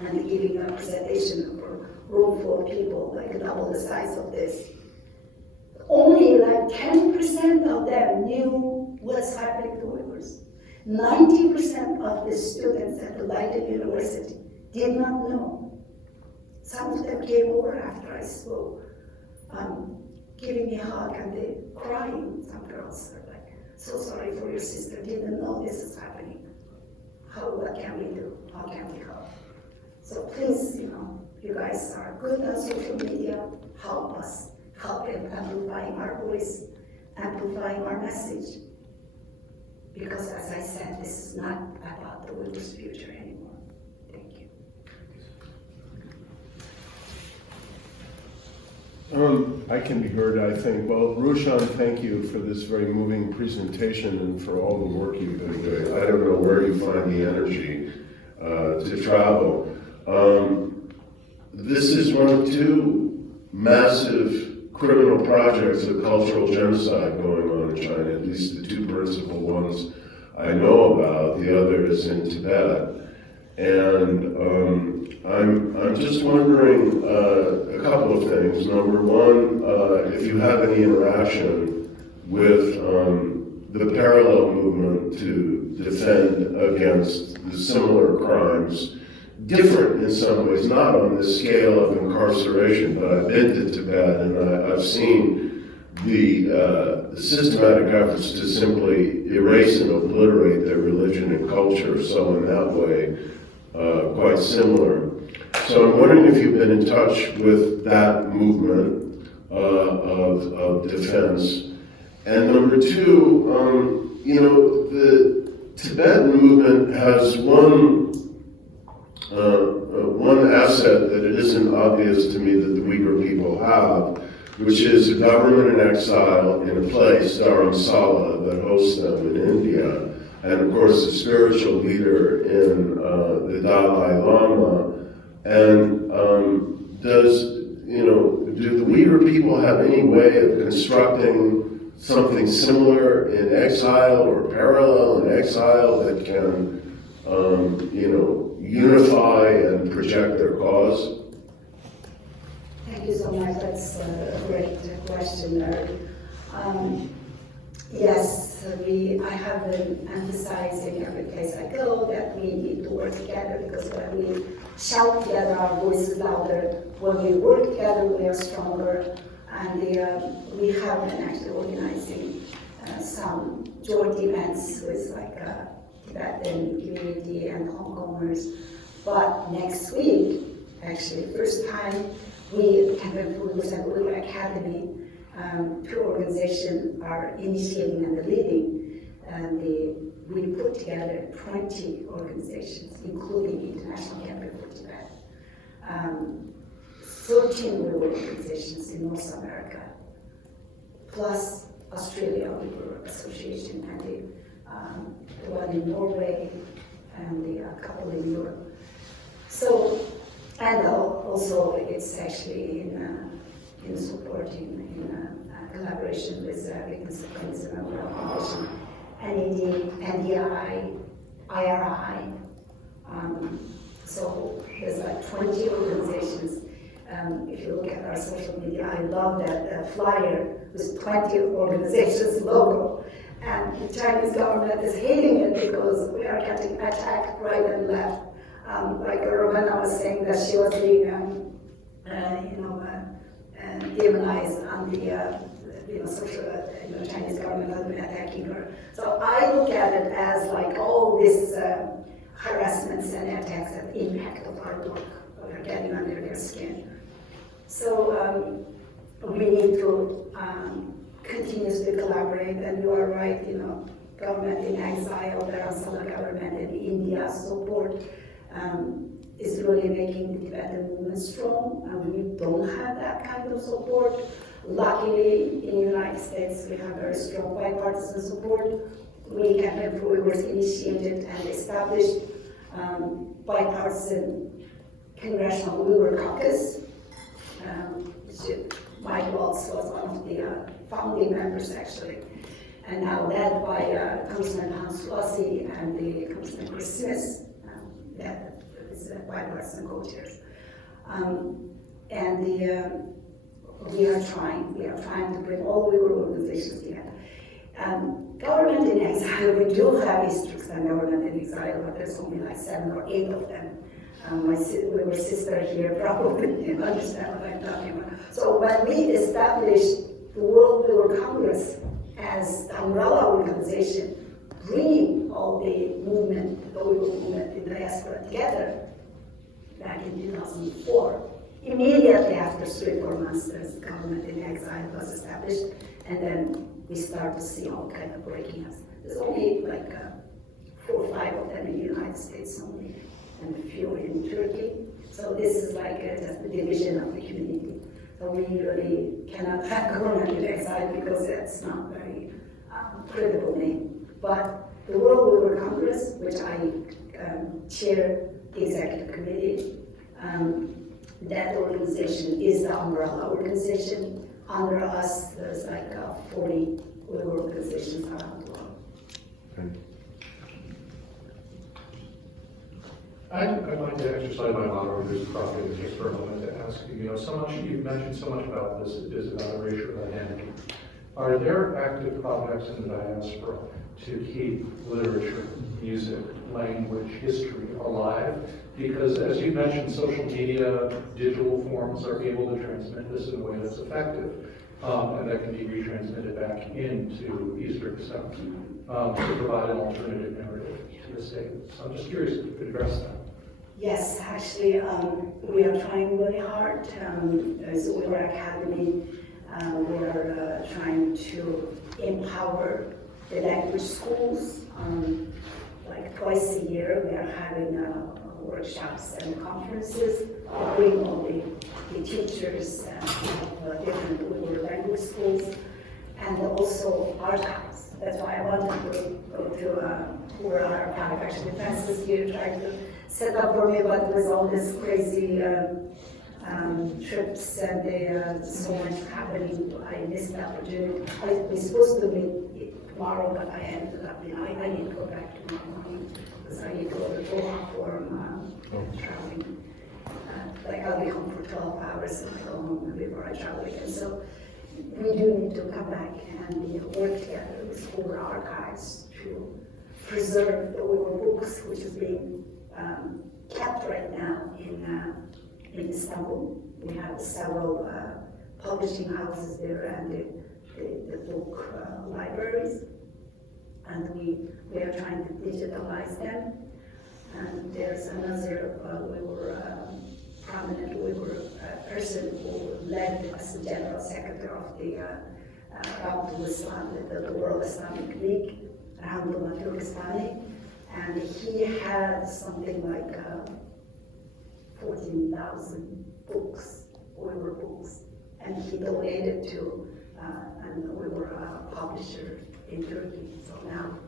and giving a presentation for a room full of people, like double the size of this. Only like 10% of them knew what's happening to Uyghurs. 90% of the students at the Leiden University did not know. Some of them came over after I spoke, giving me a hug, and they crying. Some girls are like, so sorry for your sister, didn't know this is happening. What can we do? How can we help? So please, you guys are good on social media, help us, help in amplifying our voice, amplifying our message. Because as I said, this is not about the Uyghurs' future anymore. Thank you. I can be heard, I think. Well, Rushan, thank you for this very moving presentation and for all the work you've been doing. I don't know where you find the energy to travel. This is one of 2 massive criminal projects of cultural genocide going on in China, at least the 2 principal ones I know about. The other is in Tibet. And I'm just wondering a couple of things. Number one, if you have any interaction with the parallel movement to defend against the similar crimes, different in some ways, not on the scale of incarceration, but I've been to Tibet and I've seen the systematic efforts to simply erase and obliterate their religion and culture. So in that way, quite similar. So I'm wondering if you've been in touch with that movement of defense. And number 2, the Tibetan movement has one asset that it isn't obvious to me that the Uyghur people have, which is a government in exile in a place, Dharamsala, that hosts them in India. And of course, a spiritual leader in the Dalai Lama. And do the Uyghur people have any way of constructing something similar in exile or parallel in exile that can, unify and project their cause? Thank you so much. That's a great question, Larry. Yes, I have been emphasizing every place I go that we need to work together, because when we shout together, our voice is louder. When we work together, we are stronger. And we have been actually organizing some joint events with Tibetan community and Hong Kongers. But next week, actually, first time, we, Tibetan Uyghur Academy, 2 organizations are initiating and leading, and we put together 20 organizations, including International Campaign for Tibet, 13 Uyghur organizations in North America, plus Australia Uyghur Association, and the one in Norway, and a couple in Europe. So, and also it's actually in supporting, in collaboration with Victims of Crimes and Memorial Foundation, NED, NDI, IRI. So there's like 20 organizations. If you look at our social media, I love that flyer with 20 organizations logo. And the Chinese government is hating it because we are getting attacked right and left. Like Ravenna was saying that she was being, demonized on the social, Chinese government has been attacking her. So I look at it as like all this harassments and attacks have impact of our work, we're getting under their skin. So we need to continuously collaborate, and you are right, government in exile, the Rasala government in India support is really making the Tibetan movement strong, and we don't have that kind of support. Luckily, in the United States, we have very strong bipartisan support. We Campaign for Uyghurs initiated and established bipartisan Congressional Uyghur Caucus, which Mike Waltz was one of the founding members, actually, and now led by Congressman Hans Suozzi and the Congressman Chris Smith, that is bipartisan co-chairs. We are trying to bring all Uyghur organizations together. Government in exile, we do have East Turkestan government in exile, but there's only like 7 or 8 of them. My Uyghur sister here probably understand what I'm talking about. So when we established the World Uyghur Congress as the umbrella organization, bringing all the movement, the Uyghur movement in the diaspora together back in 2004, immediately after 3-4 months, the government in exile was established, and then we start to see all kind of breaking us. There's only like 4 or 5 of them in the United States only, and a few in Turkey. So this is like just the division of the community. So we really cannot have government in exile because that's not very credible name. But the World Uyghur Congress, which I chair the executive committee, that organization is the umbrella organization. Under us, there's like 40 Uyghur organizations around the world. I'd like to exercise my moderator's prerogative just for a moment to ask you, so much, you've mentioned so much about this is about racial identity. Are there active projects in the diaspora to keep literature, music, language, history alive? Because as you mentioned, social media, digital forms are able to transmit this in a way that's effective, and that can be retransmitted back into East Turkestan to provide an alternative narrative to the state. So I'm just curious if you could address that. Yes, actually, we are trying really hard. As Uyghur Academy, we are trying to empower the language schools. Like twice a year, we are having workshops and conferences, bring all the teachers of different Uyghur language schools, and also archives. That's why I wanted to go to Uyghur archive. Actually, Francis here tried to set up for me, but with all this crazy trips and so much happening, I missed the opportunity. I was supposed to meet tomorrow, but I ended up, I need to go back tomorrow morning because I need to go to Doha for traveling. Like I'll be home for 12 hours and I go home before I travel again. So we do need to come back and work together with Uyghur archives to preserve the Uyghur books, which is being kept right now in Istanbul. We have several publishing houses there and the book libraries, and we are trying to digitalize them. And there's another prominent Uyghur person who led as the general secretary of the Rabtul Islam, the World Islamic League, Alhamdulillah Turkestani, and he had something like 14,000 books, Uyghur books, and he donated to an Uyghur publisher in Turkey. So now,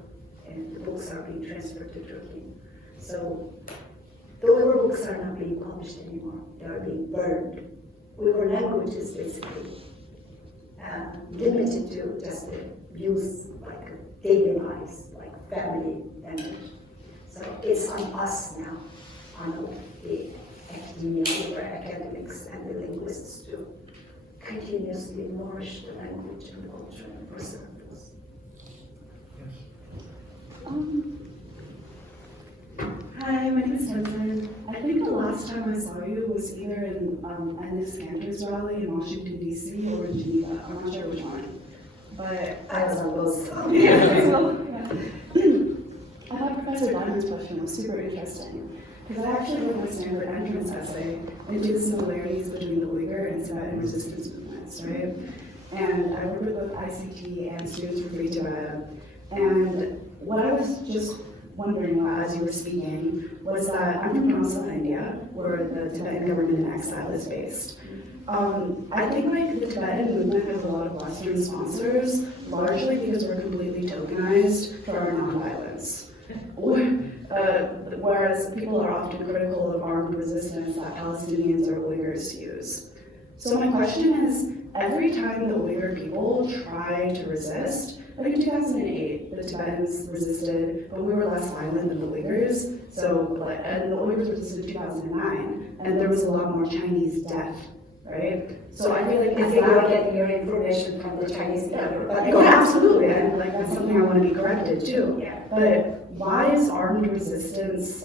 and the books are being transferred to Turkey. So the Uyghur books are not being published anymore. They are being burned. Uyghur language is basically limited to just the use like daily lives, like family language. So it's on us now, on the academia, Uyghur academics and the linguists to continuously nourish the language and culture and preserve those. Hi, my name is Tiffert. I think the last time I saw you was either in this Sanders rally in Washington, D.C. or in Geneva. I'm not sure which one. But I was on those. I thought Professor Diamond's question was super interesting because I actually wrote my Stanford entrance essay into the similarities between the Uyghur and Tibetan resistance movements, right? And I worked with both ICT and Students for Free Tibet And what I was just wondering as you were speaking was that I'm from North India, where the Tibetan government in exile is based. I think like the Tibetan movement has a lot of Western sponsors, largely because we're completely tokenized for our nonviolence. Whereas people are often critical of armed resistance that Palestinians or Uyghurs use. So my question is, every time the Uyghur people try to resist, like in 2008, the Tibetans resisted, but we were less violent than the Uyghurs. And the Uyghurs resisted in 2009, and there was a lot more Chinese death, right? So I feel like I think you're getting your information from the Chinese people. But oh, absolutely, and like that's something I want to be corrected too. Yeah. But why is armed resistance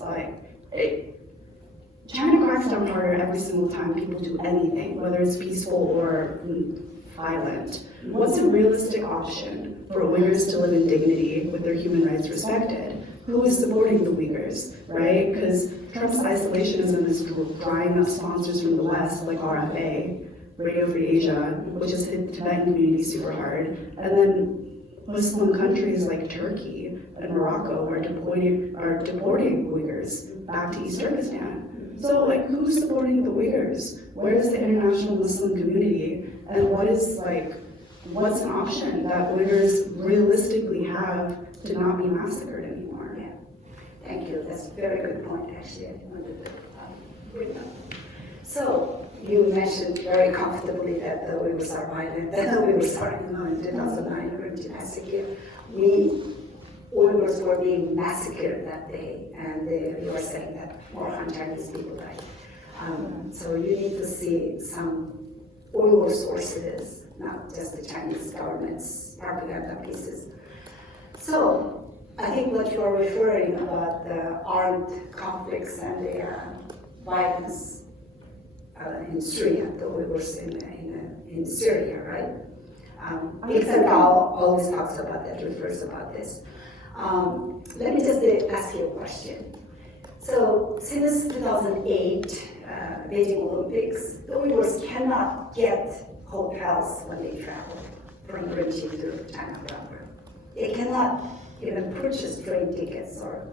China cracks down harder every single time people do anything, whether it's peaceful or violent. What's a realistic option for Uyghurs to live in dignity with their human rights respected? Who is supporting the Uyghurs, right? Because Trump's isolationism is drawing up sponsors from the West, like RFA, Radio Free Asia, which has hit the Tibetan community super hard. And then Muslim countries like Turkey and Morocco are deporting Uyghurs back to East Turkestan. So, like, who's supporting the Uyghurs? Where is the international Muslim community? And what's an option that Uyghurs realistically have to not be massacred anymore? Yeah. Thank you. That's a very good point, actually. I wanted to bring up. So, you mentioned very comfortably that the Uyghurs are violent, that the Uyghurs are in 2009 Urumqi massacre. Uyghurs were being massacred that day, and you were saying that more Chinese people died. So you need to see some Uyghur sources, not just the Chinese government's propaganda pieces. So I think what you are referring about the armed conflicts and the violence in Syria, the Uyghurs in Syria, right? Dixon always talks about that, refers about this. Let me just ask you a question. So since 2008, Beijing Olympics, the Uyghurs cannot get hotels when they travel from Urumqi to China proper. They cannot even purchase train tickets or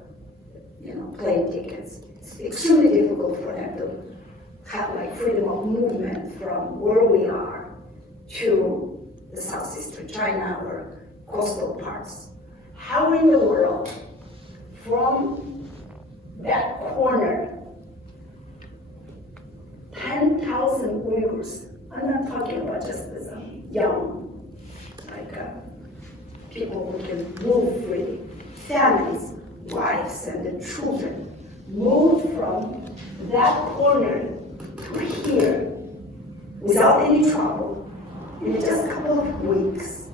plane tickets. It's extremely difficult for them to have like freedom of movement from where we are to the southeastern China or coastal parts. How in the world, from that corner, 10,000 Uyghurs, I'm not talking about just this young, people who can move freely, families, wives, and the children, moved from that corner to here without any trouble in just a couple of weeks.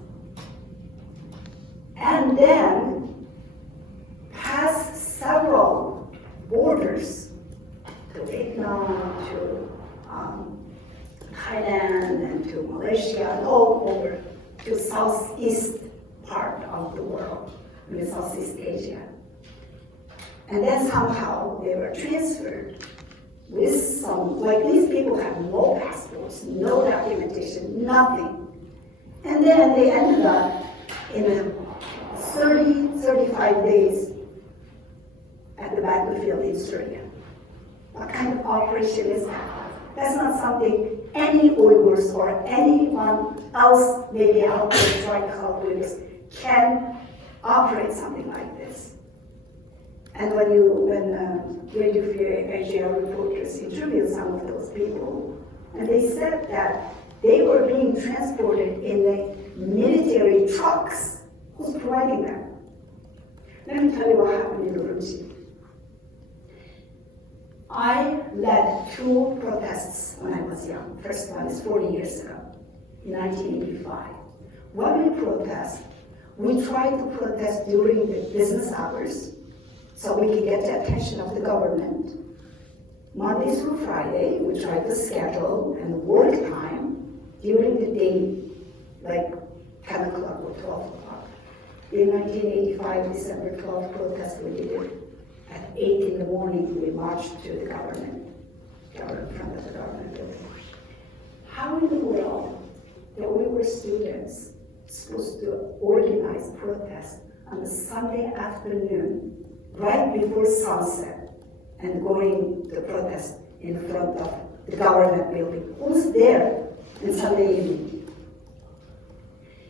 And then pass several borders to Vietnam, to Thailand, and to Malaysia, and all over to southeast part of the world, in Southeast Asia. And then somehow they were transferred with some, like these people have no passports, no documentation, nothing. And then they ended up in 35 days at the battlefield in Syria. What kind of operation is that? That's not something any Uyghurs or anyone else maybe out there trying to help Uyghurs can operate something like this. And when Radio Free Asia reporters interviewed some of those people, and they said that they were being transported in the military trucks. Who's providing them? Let me tell you what happened in Urumqi. I led 2 protests when I was young. First one is 40 years ago, in 1985. When we protest, we try to protest during the business hours so we can get the attention of the government. Monday through Friday, we try to schedule and work time during the day, like 10 o'clock or 12 o'clock. In 1985, December 12th protest, we did it at 8 in the morning. We marched to the government in front of the government building. How in the world that we were students supposed to organize protests on a Sunday afternoon, right before sunset, and going to protest in front of the government building. Who's there on Sunday evening?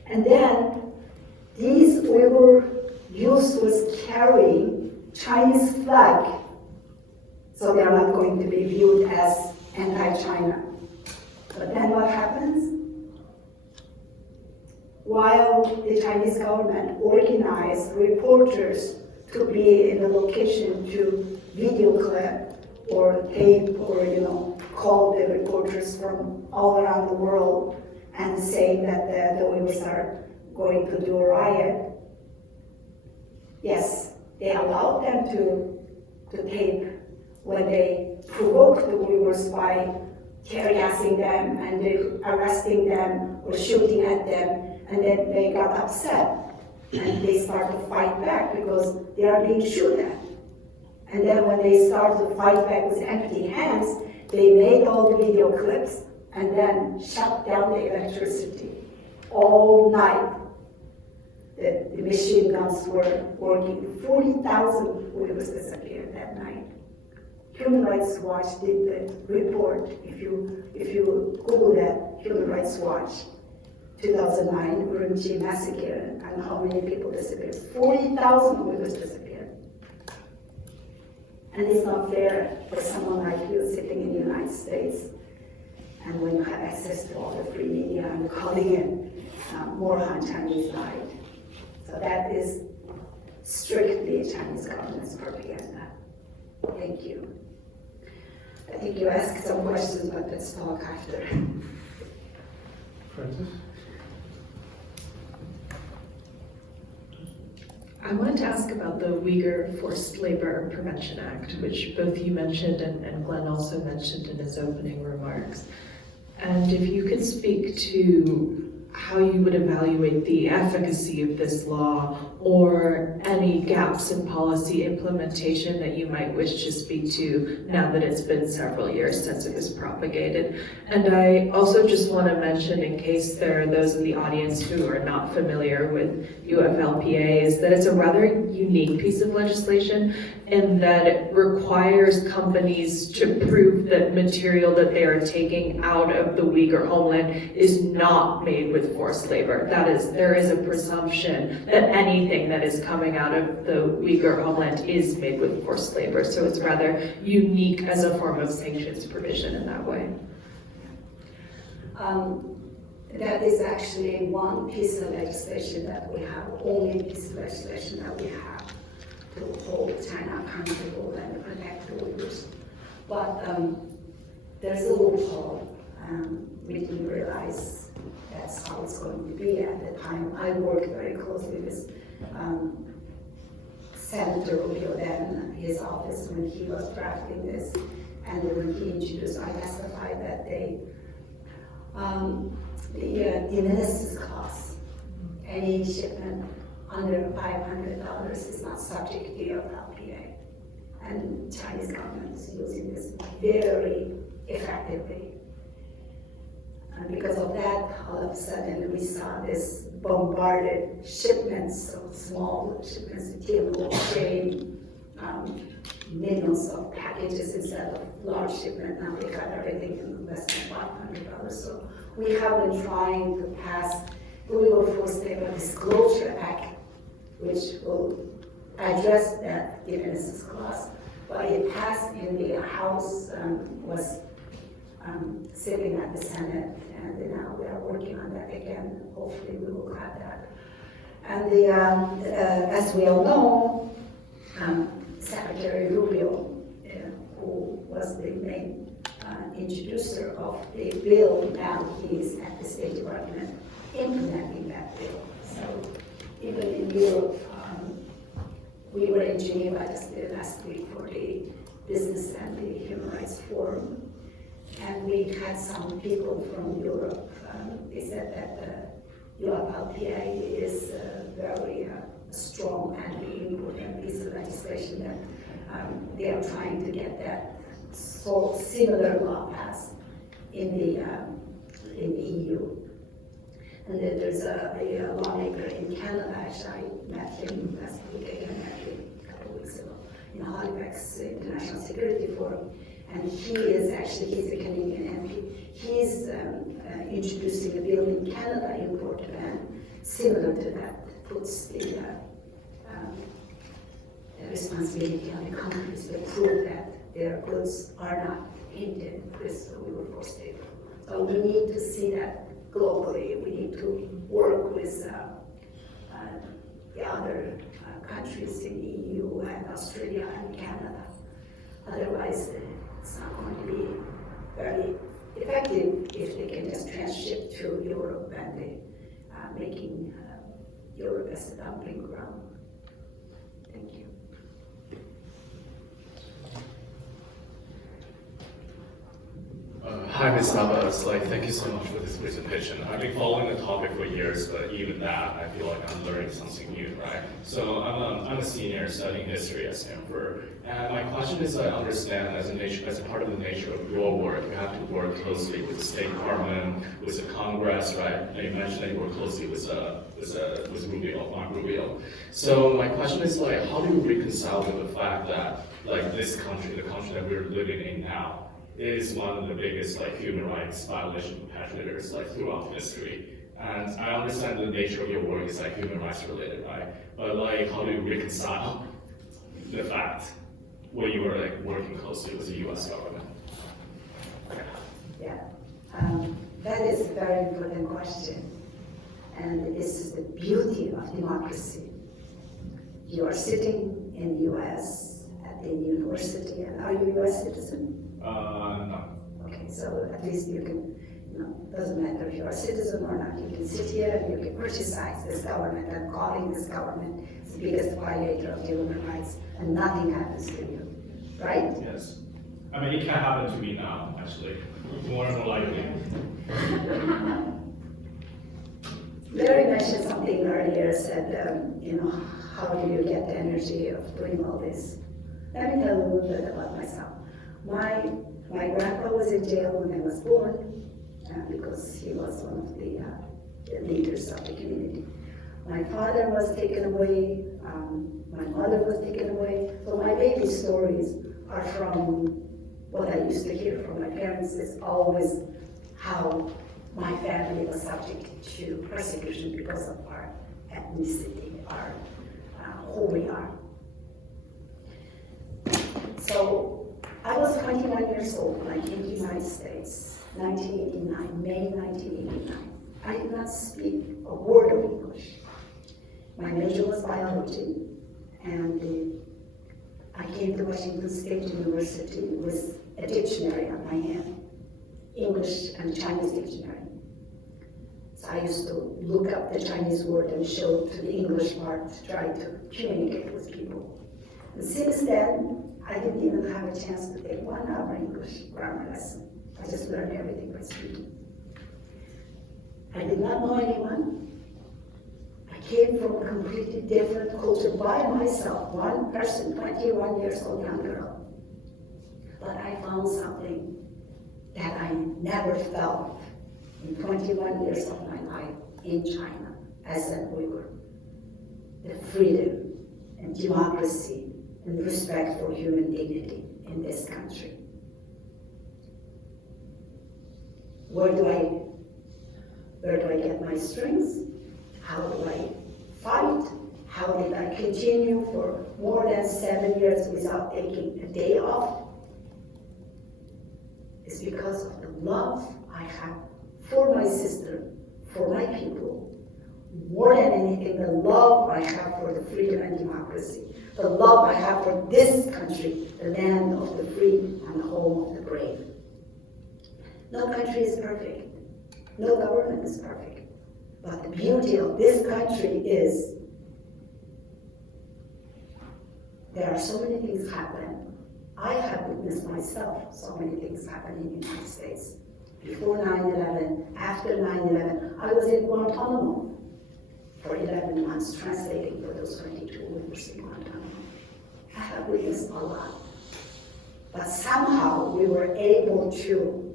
And then these Uyghur youth was carrying Chinese flag, so they are not going to be viewed as anti-China. But then what happens? While the Chinese government organized reporters to be in the location to video clip or tape or call the reporters from all around the world and say that the Uyghurs are going to do a riot. Yes, they allowed them to tape when they provoked the Uyghurs by tear gassing them and then arresting them or shooting at them, and then they got upset and they started to fight back because they are being shot at. And then when they started to fight back with empty hands, they made all the video clips and then shut down the electricity all night. The machine guns were working. 40,000 Uyghurs disappeared that night. Human Rights Watch did the report. If you Google that, Human Rights Watch, 2009 Urumqi massacre, and how many people disappeared. 40,000 Uyghurs disappeared. And it's not fair for someone like you sitting in the United States, and when you have access to all the free media and calling it more Han Chinese died. So that is strictly Chinese government's propaganda. Thank you. I think you asked some questions, but let's talk after. Francis? I wanted to ask about the Uyghur Forced Labor Prevention Act, which both you mentioned and Glenn also mentioned in his opening remarks. And if you could speak to how you would evaluate the efficacy of this law or any gaps in policy implementation that you might wish to speak to now that it's been several years since it was propagated. And I also just want to mention, in case there are those in the audience who are not familiar with UFLPA, is that it's a rather unique piece of legislation in that it requires companies to prove that material that they are taking out of the Uyghur homeland is not made with forced labor. That is, there is a presumption that anything that is coming out of the Uyghur homeland is made with forced labor. So it's rather unique as a form of sanctions provision in that way. That is actually one piece of legislation that we have, only piece of legislation that we have to hold China accountable and protect the Uyghurs. But there's a loophole. We didn't realize that's how it's going to be at the time. I worked very closely with Senator Rubio then, his office, when he was drafting this, and when he introduced, I testified that the de minimis clause, any shipment under $500 is not subject to UFLPA. And Chinese government is using this very effectively. And because of that, all of a sudden we saw this bombarded shipments of small shipments of typical train, millions of packages instead of large shipment. Now they got everything in less than $500. So we have been trying to pass the Uyghur Forced Labor Disclosure Act, which will address that de minimis clause. But it passed in the House, was sitting at the Senate, and now we are working on that again. Hopefully we will have that. And as we all know, Secretary Rubio, who was the main introducer of the bill, now he's at the State Department implementing that bill. So even in Europe, we were in Geneva just last week for the Business and the Human Rights Forum. And we had some people from Europe. They said that UFLPA is very strong and important piece of legislation that they are trying to get that similar law passed in the EU. And then there's a lawmaker in Canada, actually, I met him last week, I met him a couple of weeks ago, in Halifax International Security Forum. And he is actually, he's a Canadian MP. He's introducing a bill in Canada, import ban, similar to that, puts the responsibility on the countries to prove that their goods are not tainted with Uyghur forced labor. So we need to see that globally. We need to work with the other countries in the EU and Australia and Canada. Otherwise, it's not going to be very effective if they can just transship to Europe and they, making Europe as a dumping ground. Thank you. Hi, Ms. Abbas. Thank you so much for this presentation. I've been following the topic for years, but even that, I feel like I'm learning something new, right? So I'm a senior studying history at Stanford, and my question is, I understand as a part of the nature of your work, you have to work closely with the State Department, with the Congress, right? And you mentioned that you work closely with Rubio, Mark Rubio. So my question is, how do you reconcile with the fact that, this country, the country that we're living in now, is one of the biggest human rights violation perpetrators throughout history. And I understand the nature of your work is human rights related, right? But how do you reconcile the fact when you were working closely with the US government? Yeah, that is a very important question. And this is the beauty of democracy. You are sitting in the US at the university, and are you a US citizen? No. Okay, so at least you can, doesn't matter if you're a citizen or not, you can sit here and you can criticize this government and calling this government the biggest violator of human rights, and nothing happens to you, right? Yes. I mean, it can happen to me now, actually. More and more likely. Larry mentioned something earlier, said, how do you get the energy of doing all this? Let me tell you a little bit about myself. My grandpa was in jail when I was born because he was one of the leaders of the community. My father was taken away, my mother was taken away. So my baby stories are from what I used to hear from my parents. Is always how my family was subject to persecution because of our ethnicity, who we are. So I was 21 years old when I came to the United States, 1989, May 1989. I did not speak a word of English. My major was biology, and I came to Washington State University with a dictionary on my hand, English and Chinese dictionary. So I used to look up the Chinese word and show it to the English part to try to communicate with people. And since then, I didn't even have a chance to take 1 hour English grammar lesson. I just learned everything by speaking. I did not know anyone. I came from a completely different culture by myself, one person, 21 years old young girl. But I found something that I never felt in 21 years of my life in China as an Uyghur. The freedom and democracy and respect for human dignity in this country. Where do I get my strengths? How do I fight? How did I continue for more than 7 years without taking a day off? It's because of the love I have for my sister, for my people. More than anything, the love I have for the freedom and democracy. The love I have for this country, the land of the free and the home of the brave. No country is perfect. No government is perfect. But the beauty of this country is there are so many things happen. I have witnessed myself so many things happen in the United States. Before 9/11, after 9/11, I was in Guantanamo for 11 months translating for those 22 Uyghurs in Guantanamo. I have witnessed a lot. But somehow we were able to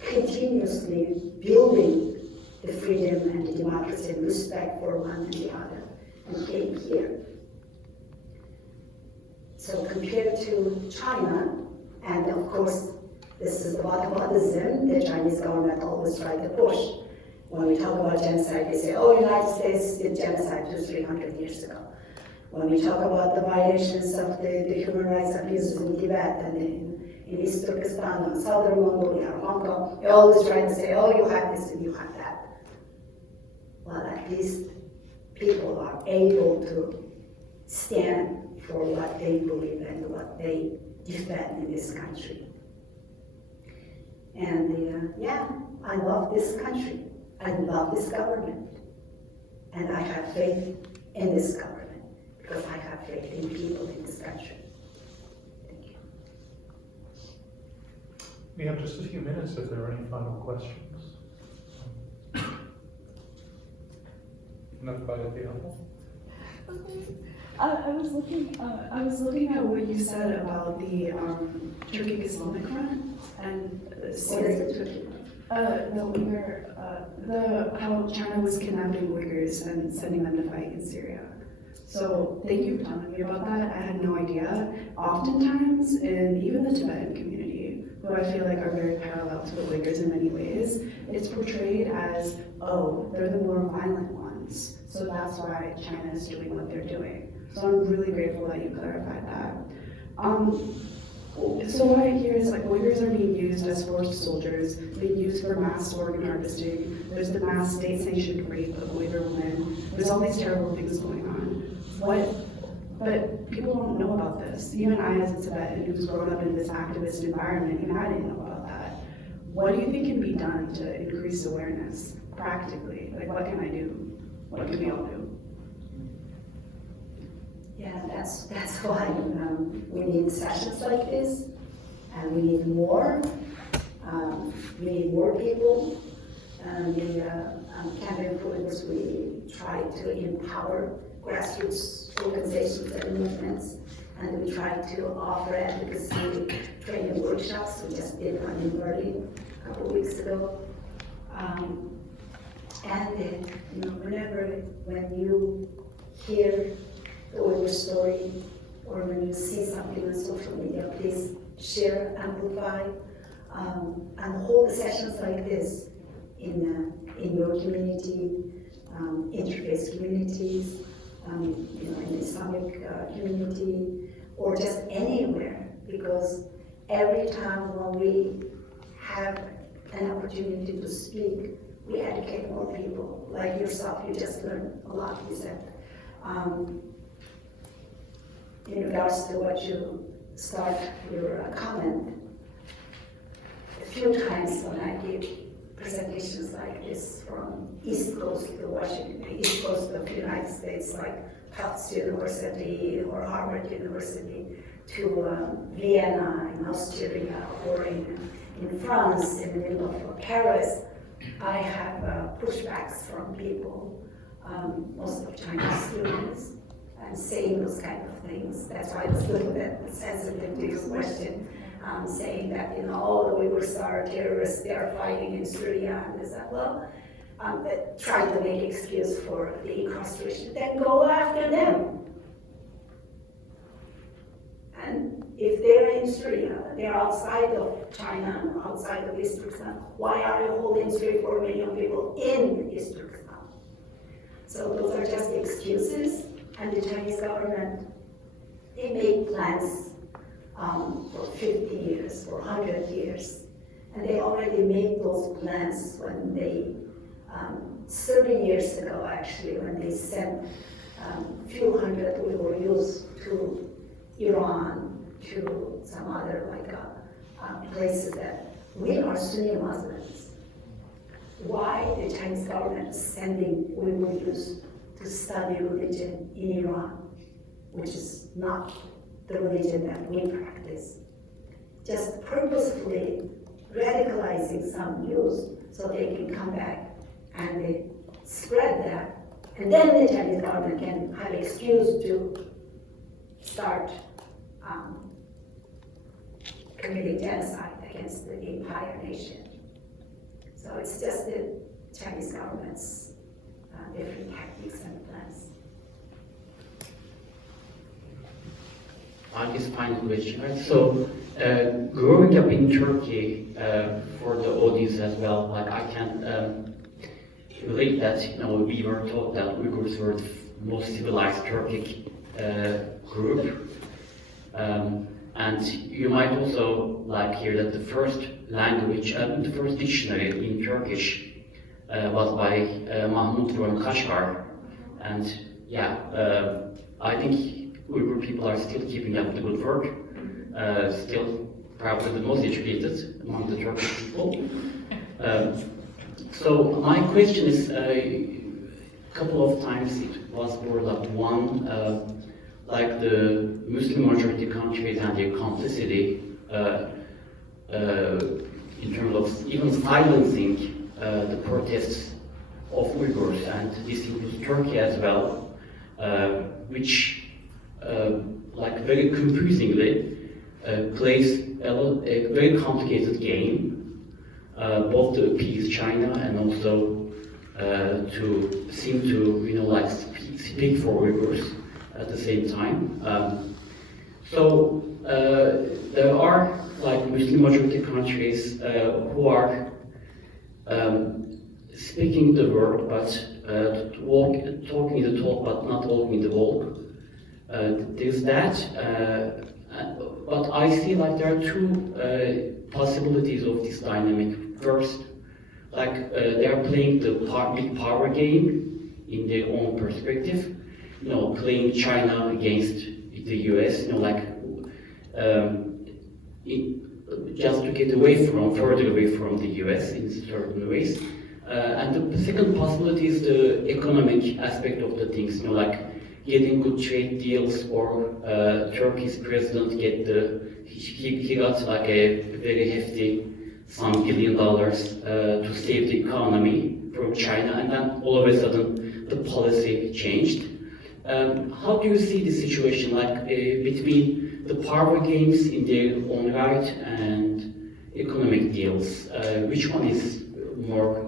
continuously building the freedom and the democracy and respect for one and the other, and came here. So compared to China, and of course, this is the whataboutism the Chinese government always try to push. When we talk about genocide, they say, oh, United States did genocide 200-300 years ago. When we talk about the violations of the human rights abuses in Tibet and in East Turkestan and Southern Mongolia or Hong Kong, they always try to say, oh, you have this and you have that. Well, at least people are able to stand for what they believe and what they defend in this country. And yeah, I love this country. I love this government. And I have faith in this government because I have faith in people in this country. Thank you. We have just a few minutes if there are any final questions. Not quite at the end. I was looking at what you said about the Turkic Islamic Front and Syria. How China was kidnapping Uyghurs and sending them to fight in Syria. So thank you for telling me about that. I had no idea. Oftentimes, in even the Tibetan community, who I feel like are very parallel to the Uyghurs in many ways, it's portrayed as, oh, they're the more violent ones. So that's why China is doing what they're doing. So I'm really grateful that you clarified that. So what I hear is like Uyghurs are being used as forced soldiers, being used for mass organ harvesting. There's the mass state-sanctioned rape of Uyghur women. There's all these terrible things going on. But people don't know about this. Even I, as a Tibetan who's grown up in this activist environment, even I didn't know about that. What do you think can be done to increase awareness practically? Like, what can I do? What can we all do? Yeah, that's why we need sessions like this, and we need more. We need more people. The campaign for this, we try to empower grassroots organizations and movements, and we try to offer advocacy training workshops. We just did one in Berlin a couple of weeks ago. When you hear the Uyghur story, or when you see something on social media, please share, amplify, and hold sessions like this in your community, interfaith communities, in the Islamic community, or just anywhere, because every time when we have an opportunity to speak, we educate more people. Like yourself, you just learned a lot, you said. In regards to what you start your comment, a few times when I give presentations like this from East Coast to Washington, the East Coast of the United States, like Tufts University or Harvard University, to Vienna in Austria, or in France, in the middle of Paris, I have pushbacks from people, most of Chinese students, and saying those kind of things. That's why I was a little bit sensitive to your question, saying that, all the Uyghurs are terrorists, they are fighting in Syria, and this, that. Well, try to make excuse for the incarceration, then go after them. And if they're in Syria, they're outside of China, outside of East Turkestan, why are you holding 3-4 million people in East Turkestan? So those are just excuses, and the Chinese government, they make plans for 50 years, for 100 years, and they already made those plans when they, 30 years ago actually, when they sent a few hundred Uyghur youths to Iran, to some other places that we are Sunni Muslims. Why the Chinese government is sending Uyghur youths to study religion in Iran, which is not the religion that we practice? Just purposefully radicalizing some youth so they can come back and they spread that. And then the Chinese government can have an excuse to start committing genocide against the entire nation. So it's just Chinese government's different tactics and plans. I guess final question, right? So, growing up in Turkey, for the audience as well, like I can relate that, we were taught that Uyghurs were the most civilized Turkic group. And you might also like hear that the first language, the first dictionary in Turkish was by Mahmud from Kashgar. And yeah, I think Uyghur people are still keeping up the good work, still probably the most educated among the Turkish people. So my question is, a couple of times it was brought up. One, like the Muslim majority countries and their complicity in terms of even silencing the protests of Uyghurs, and this includes Turkey as well, which like very confusingly plays a very complicated game, both to appease China and also to seem to like speak for Uyghurs at the same time. So there are like Muslim majority countries who are speaking the word, but talking the talk, but not walking the walk. There's that, but I see like there are two possibilities of this dynamic. First, like they are playing the big power game in their own perspective, playing China against the US, just to get further away from the US in certain ways. And the second possibility is the economic aspect of the things, like getting good trade deals, or Turkey's president he got like a very hefty some $1 billion to save the economy from China, and then all of a sudden the policy changed. How do you see the situation, like between the power games in their own right and economic deals? Which one is more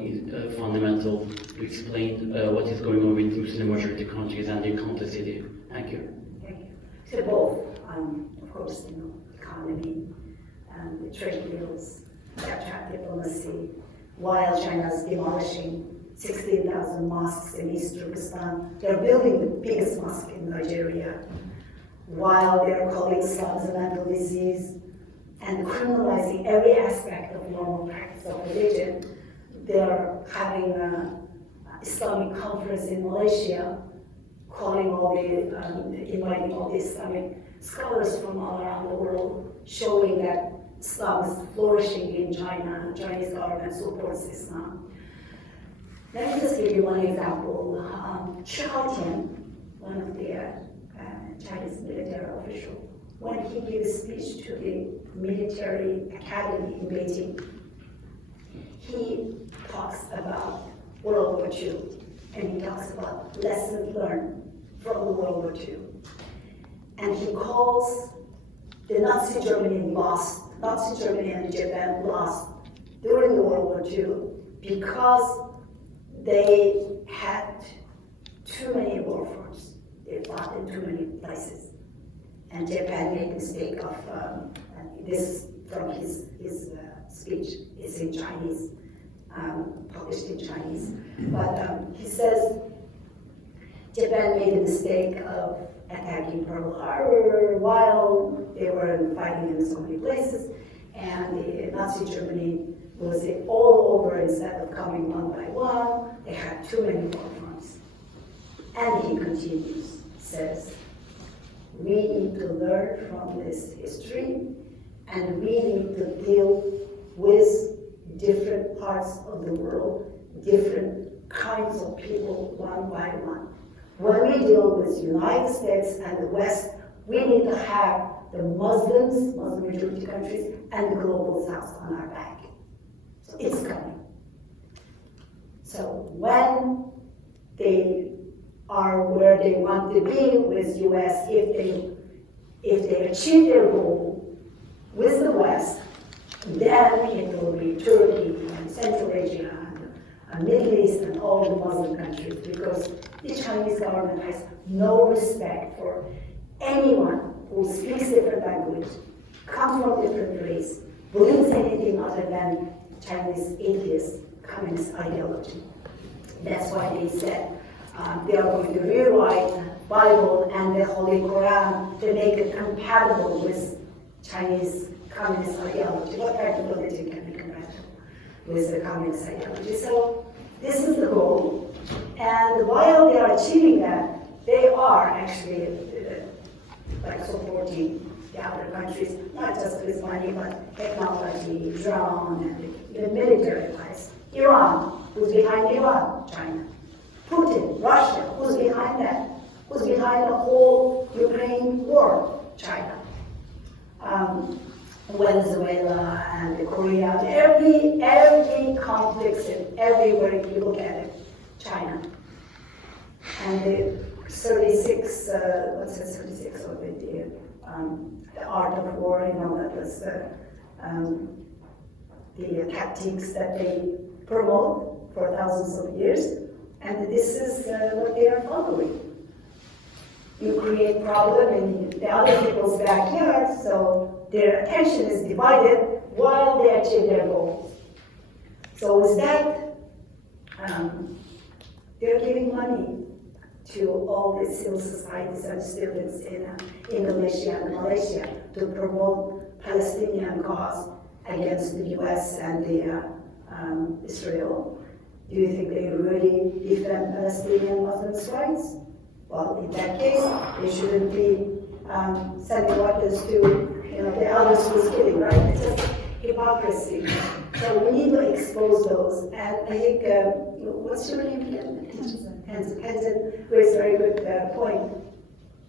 fundamental to explain what is going on with Muslim majority countries and their complicity? Thank you. Thank you. So both, of course, economy and the trade deals, diplomacy, while China's demolishing 16,000 mosques in East Turkestan. They're building the biggest mosque in Nigeria, while they're calling Islam a mental disease and criminalizing every aspect of normal practice of religion. They're having an Islamic conference in Malaysia, inviting all the Islamic scholars from all around the world, showing that Islam is flourishing in China, and Chinese government supports Islam. Let me just give you one example. Shi Haotian, one of the Chinese military officials, when he gave a speech to the military academy in Beijing, he talks about World War II, and he talks about lessons learned from the World War II. And he calls the Nazi Germany and Japan lost during the World War II because they had too many war fronts. They fought in too many places. And Japan made the mistake of, this from his speech, it's in Chinese, published in Chinese. But he says Japan made the mistake of attacking Pearl Harbor while they were fighting in so many places, and the Nazi Germany was all over instead of coming one by one. They had too many war fronts. And he continues, says, we need to learn from this history, and we need to deal with different parts of the world, different kinds of people, one by one. When we deal with the United States and the West, we need to have the Muslim majority countries, and the global South on our back. So it's coming. So when they are where they want to be with US, if they achieve their goal with the West, then it will be Turkey and Central Asia Middle East and all the Muslim countries, because the Chinese government has no respect for anyone who speaks different language, comes from different race, believes anything other than Chinese atheist communist ideology. That's why they said they are going to rewrite Bible and the Holy Quran to make it compatible with Chinese communist ideology. What kind of religion can be compatible with the communist ideology? So this is the goal. And while they are achieving that, they are actually like supporting the other countries, not just with money, but technology, drone, and even military-wise. Iran, who's behind Iran? China. Putin, Russia, who's behind that? Who's behind the whole Ukraine war? China. Venezuela and Korea, every conflict and everywhere you look at it, China. And the 36, what's it, 36 of it, the art of war, you know, that was the tactics that they promote for thousands of years. And this is what they are following. You create problem in the other people's backyard, so their attention is divided while they achieve their goals. So with that, they're giving money to all the civil societies and students in Indonesia and Malaysia to promote Palestinian cause against the US and the Israel. Do you think they really defend Palestinian Muslims' rights? Well, in that case, they shouldn't be sending weapons to the others who's killing, right? It's just hypocrisy. So we need to expose those. And I think, what's your name again? Tenzin raised a very good point.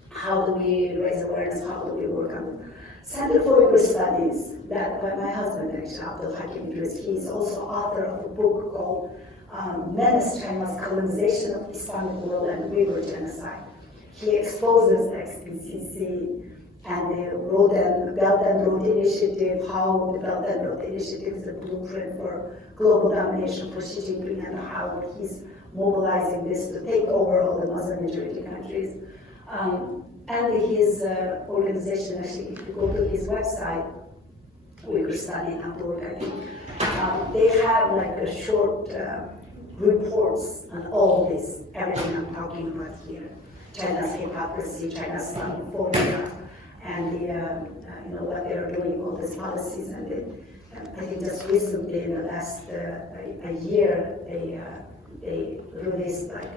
How do we raise awareness? How do we work on Center for Uyghur Studies, that my husband actually, Abdul Hakim Idris, he's also author of a book called Menace China's Colonization of Islamic World and Uyghur Genocide. He exposes XPCC and the Belt and Road Initiative, how the Belt and Road Initiative is a blueprint for global domination for Xi Jinping and how he's mobilizing this to take over all the Muslim majority countries. And his organization, actually, if you go to his website, UyghurStudy.org, I think, they have like a short reports on all this, everything I'm talking about here. China's hypocrisy, China's Islamophobia, and the, what they are doing, all these policies. And I think just recently, in the last a year, they released like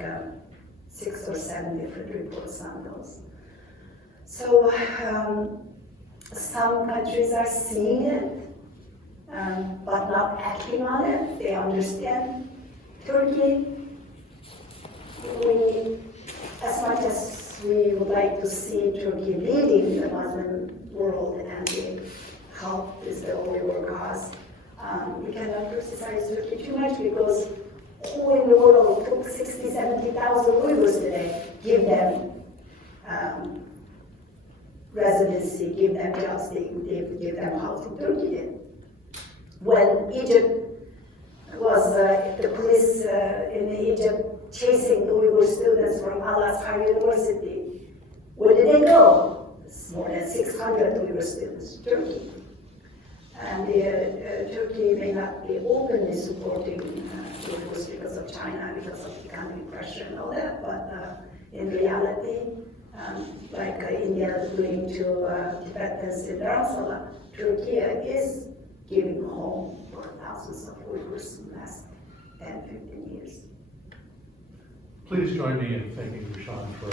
6 or 7 different reports on those. So some countries are seeing it, but not acting on it. They understand. Turkey, as much as we would like to see Turkey leading the Muslim world and help with the Uyghur cause, we cannot criticize Turkey too much because who in the world took 60,000, 70,000 Uyghurs today, give them residency, give them jobs, give them housing. Turkey did. When Egypt was the police in Egypt chasing the Uyghur students from Al-Azhar University, where did they go? It's more than 600 Uyghur students, Turkey. And Turkey may not be openly supporting Uyghurs because of China, because of economic pressure and all that, but in reality, like India is doing to Tibetans in Dharamsala, Turkey is giving home for thousands of Uyghurs in the last 10, 15 years. Please join me in thanking Rushan for